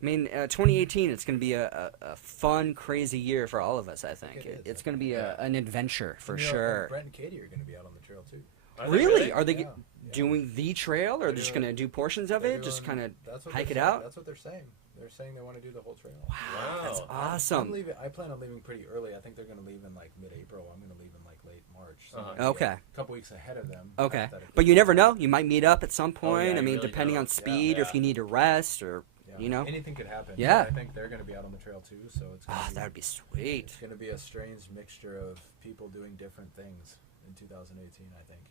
I mean, 2018, it's going to be a fun, crazy year for all of us, I think. It's going to be an adventure for sure. Brent and Katie are going to be out on the trail, too. Really? Are they doing the trail, or are they just going to do portions of it? Just kind of hike it out? That's what they're saying. They're saying they want to do the whole trail. Wow, that's awesome. I plan on leaving pretty early. I think they're going to leave in like mid-April. I'm going to leave in like late March. So okay. A couple weeks ahead of them. Okay. But you never know. You might meet up at some point. I mean, really depending don't. on speed or if you need to rest or, anything could happen. Yeah. I think they're going to be out on the trail too. So it's that would be sweet. It's going to be a strange mixture of people doing different things in 2018, I think.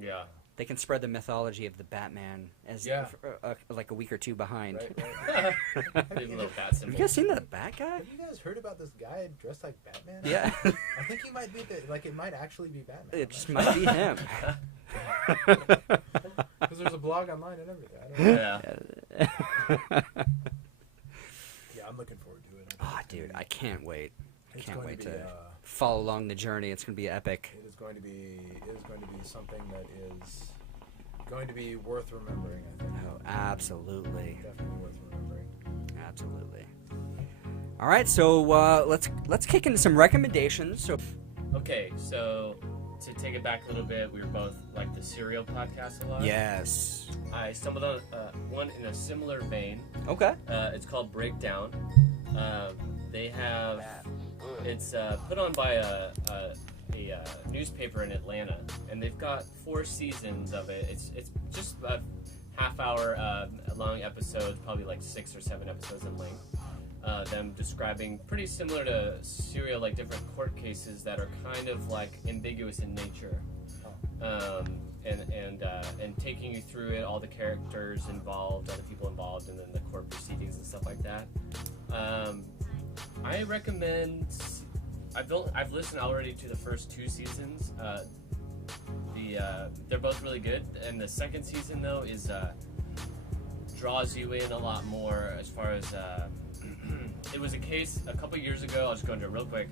Yeah. They can spread the mythology of the Batman as like a week or two behind. Right. Have you guys seen the Bat guy? Have you guys heard about this guy dressed like Batman? Yeah. I think he might be it might actually be Batman. It just might be him. Because there's a blog online and everything. I don't know. Yeah, I'm looking forward to it. Dude, I can't wait. I can't wait to be, follow along the journey. It's going to be epic. It is going to be something that is going to be worth remembering, I think. Oh, absolutely. Definitely worth remembering. Absolutely. All right, so let's kick into some recommendations. Okay, so to take it back a little bit, we were both like the Serial podcast a lot. Yes. I stumbled on one in a similar vein. Okay. It's called Breakdown. They have it's put on by a newspaper in Atlanta, and they've got 4 seasons of it. It's just a half-hour long episodes, probably like 6 or 7 episodes in length. Them describing pretty similar to Serial, like different court cases that are kind of like ambiguous in nature, and taking you through it, all the characters involved, other people involved, and then the court proceedings and stuff like that. I recommend. I've listened already to the first 2 seasons. They're both really good, and the second season though is draws you in a lot more as far as it was a case a couple years ago. I'll just go into it real quick,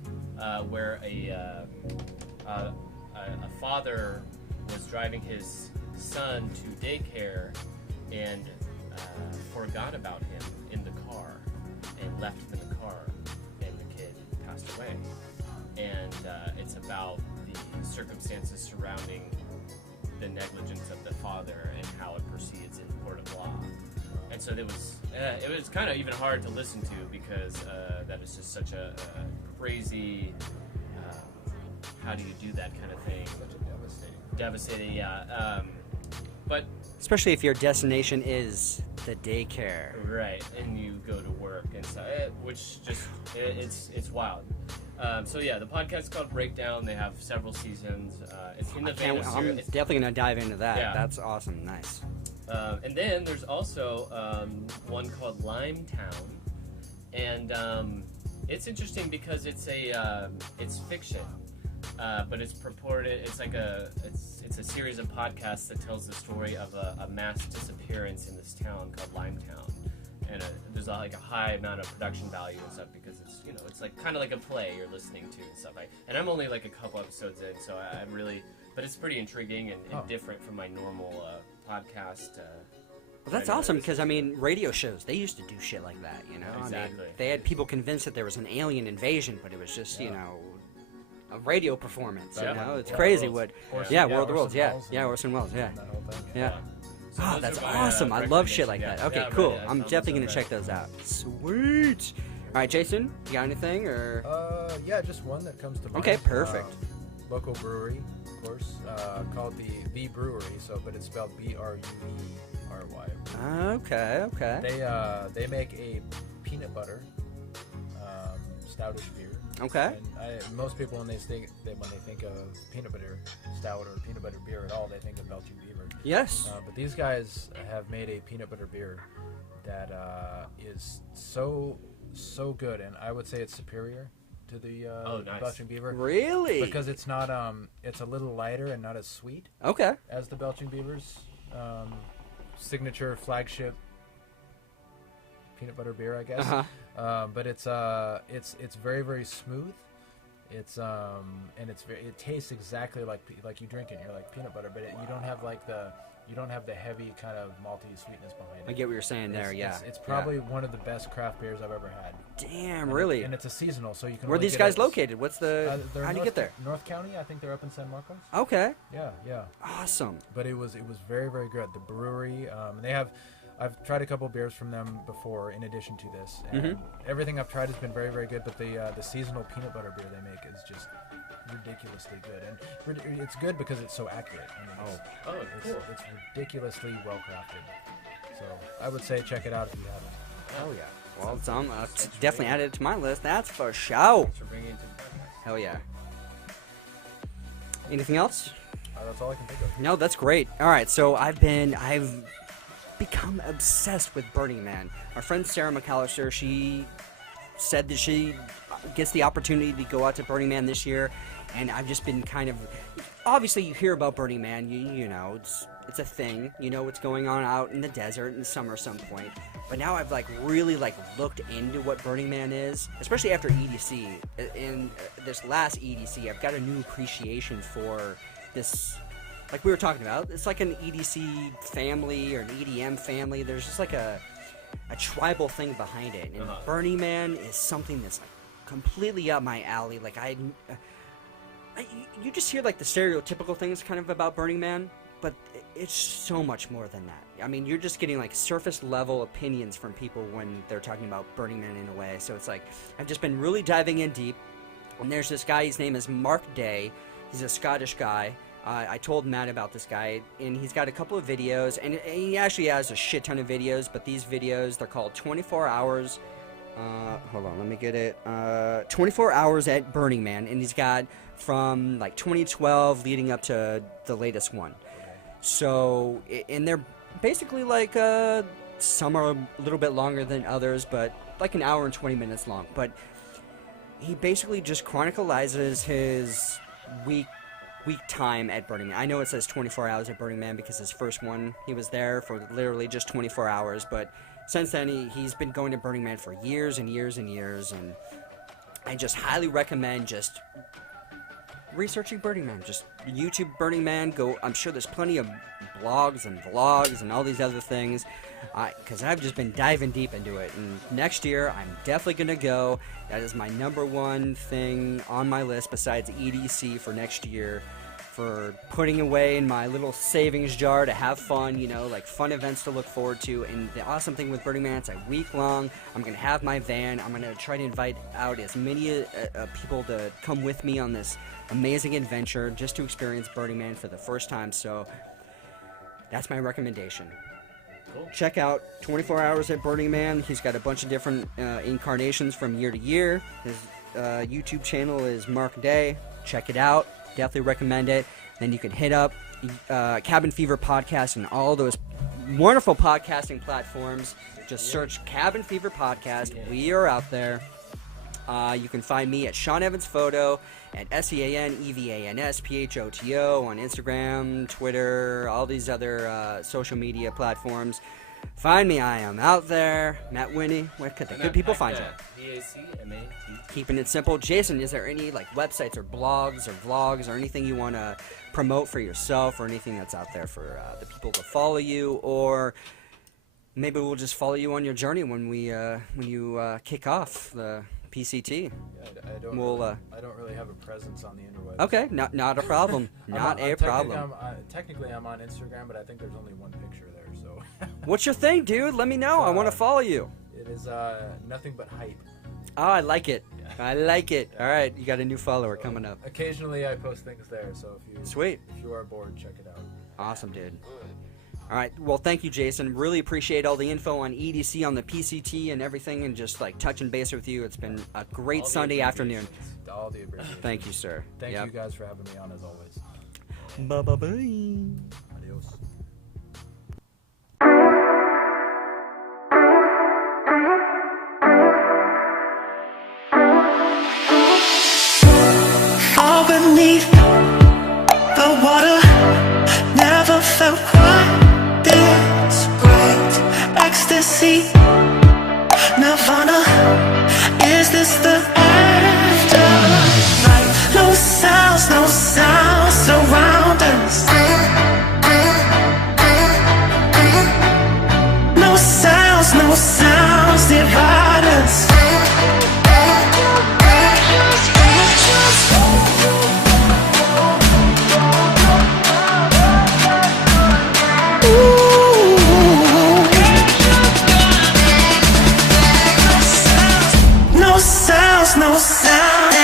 where a father was driving his son to daycare and forgot about him in the car and left him in the car, and the kid passed away. And it's about the circumstances surrounding the negligence of the father and how it proceeds in court of law. And so it was kind of even hard to listen to because that is just such a crazy, how do you do that kind of thing? Such a Devastating, yeah. But Especially if your destination is the daycare. right, and you go to work and so, which just it's wild. So yeah, the podcast is called Breakdown. They have several seasons. It's in the vein of I'm series. definitely gonna dive into that. Yeah. That's awesome. Nice. And then there's also one called Limetown, and it's interesting because it's fiction, but it's purported. It's like it's a series of podcasts that tells the story of a mass disappearance in this town called Limetown, and there's like a high amount of production value and stuff because it's like kind of like a play you're listening to and stuff. And I'm only like a couple episodes in, so I'm really, but it's pretty intriguing and different from my normal podcast. Well, that's awesome because I mean, radio shows they used to do shit like that. You know, Exactly. I mean, they had people convinced that there was an alien invasion, but it was just a radio performance. Yeah. You know, it's World crazy of what. Worlds. Yeah, World of Worlds. Yeah, Welles yeah, Orson Welles. Yeah, That whole thing. yeah. So Oh, those that's are my, awesome. I love shit like recommendations. that. Okay, Yeah, cool. right, yeah, I'm sounds definitely so gonna great. check those out. Sweet. All right, Jason, you got anything or? Yeah, just one that comes to mind. Okay, perfect. Local brewery, of course, called the Brewery. But it's spelled Bruery. Okay. They make a peanut butter stoutish beer. Okay. And most people when they think of peanut butter stout or peanut butter beer at all, they think of Belching Beaver. Yes. But these guys have made a peanut butter beer that is so good, and I would say it's superior to the nice. Belching Beaver. Really? Because it's not it's a little lighter and not as sweet Okay. as the Belching Beaver's signature flagship peanut butter beer, I guess. Uh-huh. But it's very, very smooth. It's and it tastes exactly like you drink it. You're like peanut butter, but you don't have the heavy kind of malty sweetness behind it. I get what you're saying there. It's probably one of the best craft beers I've ever had. Damn, really? And it's a seasonal, so you can. Where are only these get guys it- located? What's the? They're How do you get there? North County, I think they're up in San Marcos. Okay. Yeah. Awesome. But it was very, very good. The brewery, I've tried a couple beers from them before in addition to this, and everything I've tried has been very, very good. But the seasonal peanut butter beer they make is just ridiculously good, and it's good because it's so accurate. I mean, Cool. it's ridiculously well crafted. So I would say check it out if you haven't. Oh yeah. Well, it's definitely added it to my list. That's for sure. Thanks for bringing it to the podcast. Hell yeah. Anything else? That's all I can think of. No, that's great. All right, so I've become obsessed with Burning Man. Our friend Sarah McAllister, she said that she gets the opportunity to go out to Burning Man this year, and I've just been kind of, obviously you hear about Burning Man, you know, it's a thing, you know what's going on out in the desert in the summer at some point, but now I've really looked into what Burning Man is, especially after EDC. In this last EDC, I've got a new appreciation for this. Like we were talking about, it's like an EDC family or an EDM family. There's just like a tribal thing behind it. And Burning Man is something that's completely up my alley. Like you just hear like the stereotypical things kind of about Burning Man, but it's so much more than that. I mean, you're just getting like surface level opinions from people when they're talking about Burning Man in a way. So it's like, I've just been really diving in deep. And there's this guy, his name is Mark Day. He's a Scottish guy. I told Matt about this guy, and he's got a couple of videos, and he actually has a shit ton of videos, but these videos, they're called 24 Hours, hold on, let me get it, 24 Hours at Burning Man, and he's got from like 2012 leading up to the latest one. So, and they're basically like, some are a little bit longer than others, but like an hour and 20 minutes long, but he basically just chronicalizes his week week time at Burning Man. I know it says 24 hours at Burning Man because his first one, he was there for literally just 24 hours, but since then he's been going to Burning Man for years and years and years, and I just highly recommend just researching Burning Man. Just YouTube Burning Man. Go. I'm sure there's plenty of blogs and vlogs and all these other things, because I've just been diving deep into it. And next year, I'm definitely gonna go. That is my number one thing on my list besides EDC for next year. For putting away in my little savings jar to have fun, you know, like fun events to look forward to. And the awesome thing with Burning Man, it's a week long. I'm going to have my van. I'm going to try to invite out as many people to come with me on this amazing adventure just to experience Burning Man for the first time. So that's my recommendation. Cool. Check out 24 Hours at Burning Man. He's got a bunch of different incarnations from year to year. His YouTube channel is Mark Day. Check it out. Definitely recommend it. Then you can hit up Cabin Fever Podcast and all those wonderful podcasting platforms. Just search Cabin Fever Podcast. We are out there. You can find me at Sean Evans Photo at SeanEvansphoto on Instagram, Twitter, all these other social media platforms. Find me. I am out there. Matt Winnie. Where could the good people find you? PACMAT. Keeping it simple. Jason, is there any like websites or blogs or vlogs or anything you want to promote for yourself, or anything that's out there for the people to follow you, or maybe we'll just follow you on your journey when you kick off the PCT? Yeah, I don't really have a presence on the interwebs. Okay, not a problem. Not a problem. Technically, I'm on Instagram, but I think there's only one picture there. So. What's your thing, dude? Let me know. I want to follow you. It is nothing but hype. Oh, I like it. Yeah. I like it. All right, you got a new follower coming up. Occasionally, I post things there. So if you are bored, check it out. Awesome, dude. All right. Well, thank you, Jason. Really appreciate all the info on EDC, on the PCT, and everything, and just like touching base with you. It's been a great Sunday afternoon. All the abbreviations. Thank you, sir. Thank you guys for having me on as always. Bye. Adios. All beneath the water, never felt quite this great. Ecstasy, nirvana, is this the afterlife? No sounds surround us. No sounds divide us. No sound. No sound.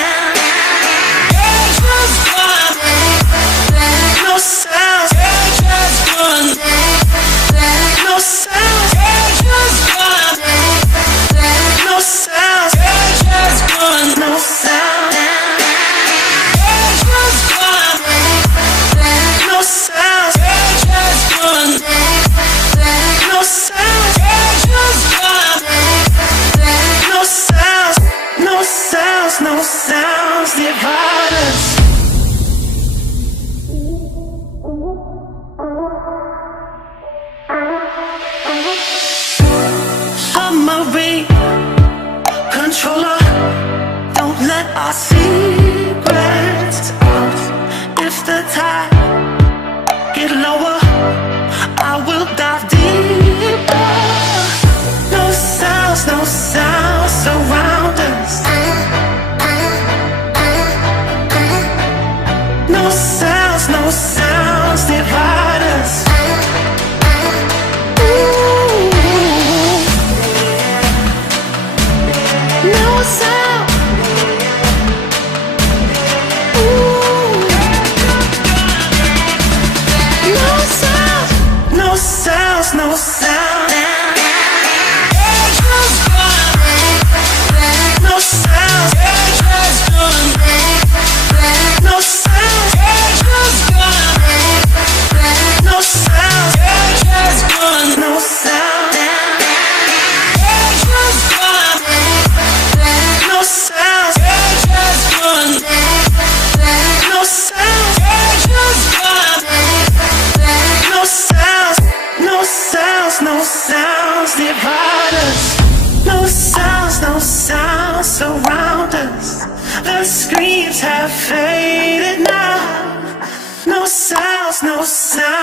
No sound. No sound. No sound. No sound. No sound. No sounds divide us. Submarine controller, don't let our secrets out. If the tide get lower, I will dive deeper. No sounds surround us. No sounds divide us. Ooh. No sound. Ooh. No sound. No sounds. No sound. No sound. No sound. us. No sounds, no sounds surround us. The screams have faded now. No sounds, no sounds.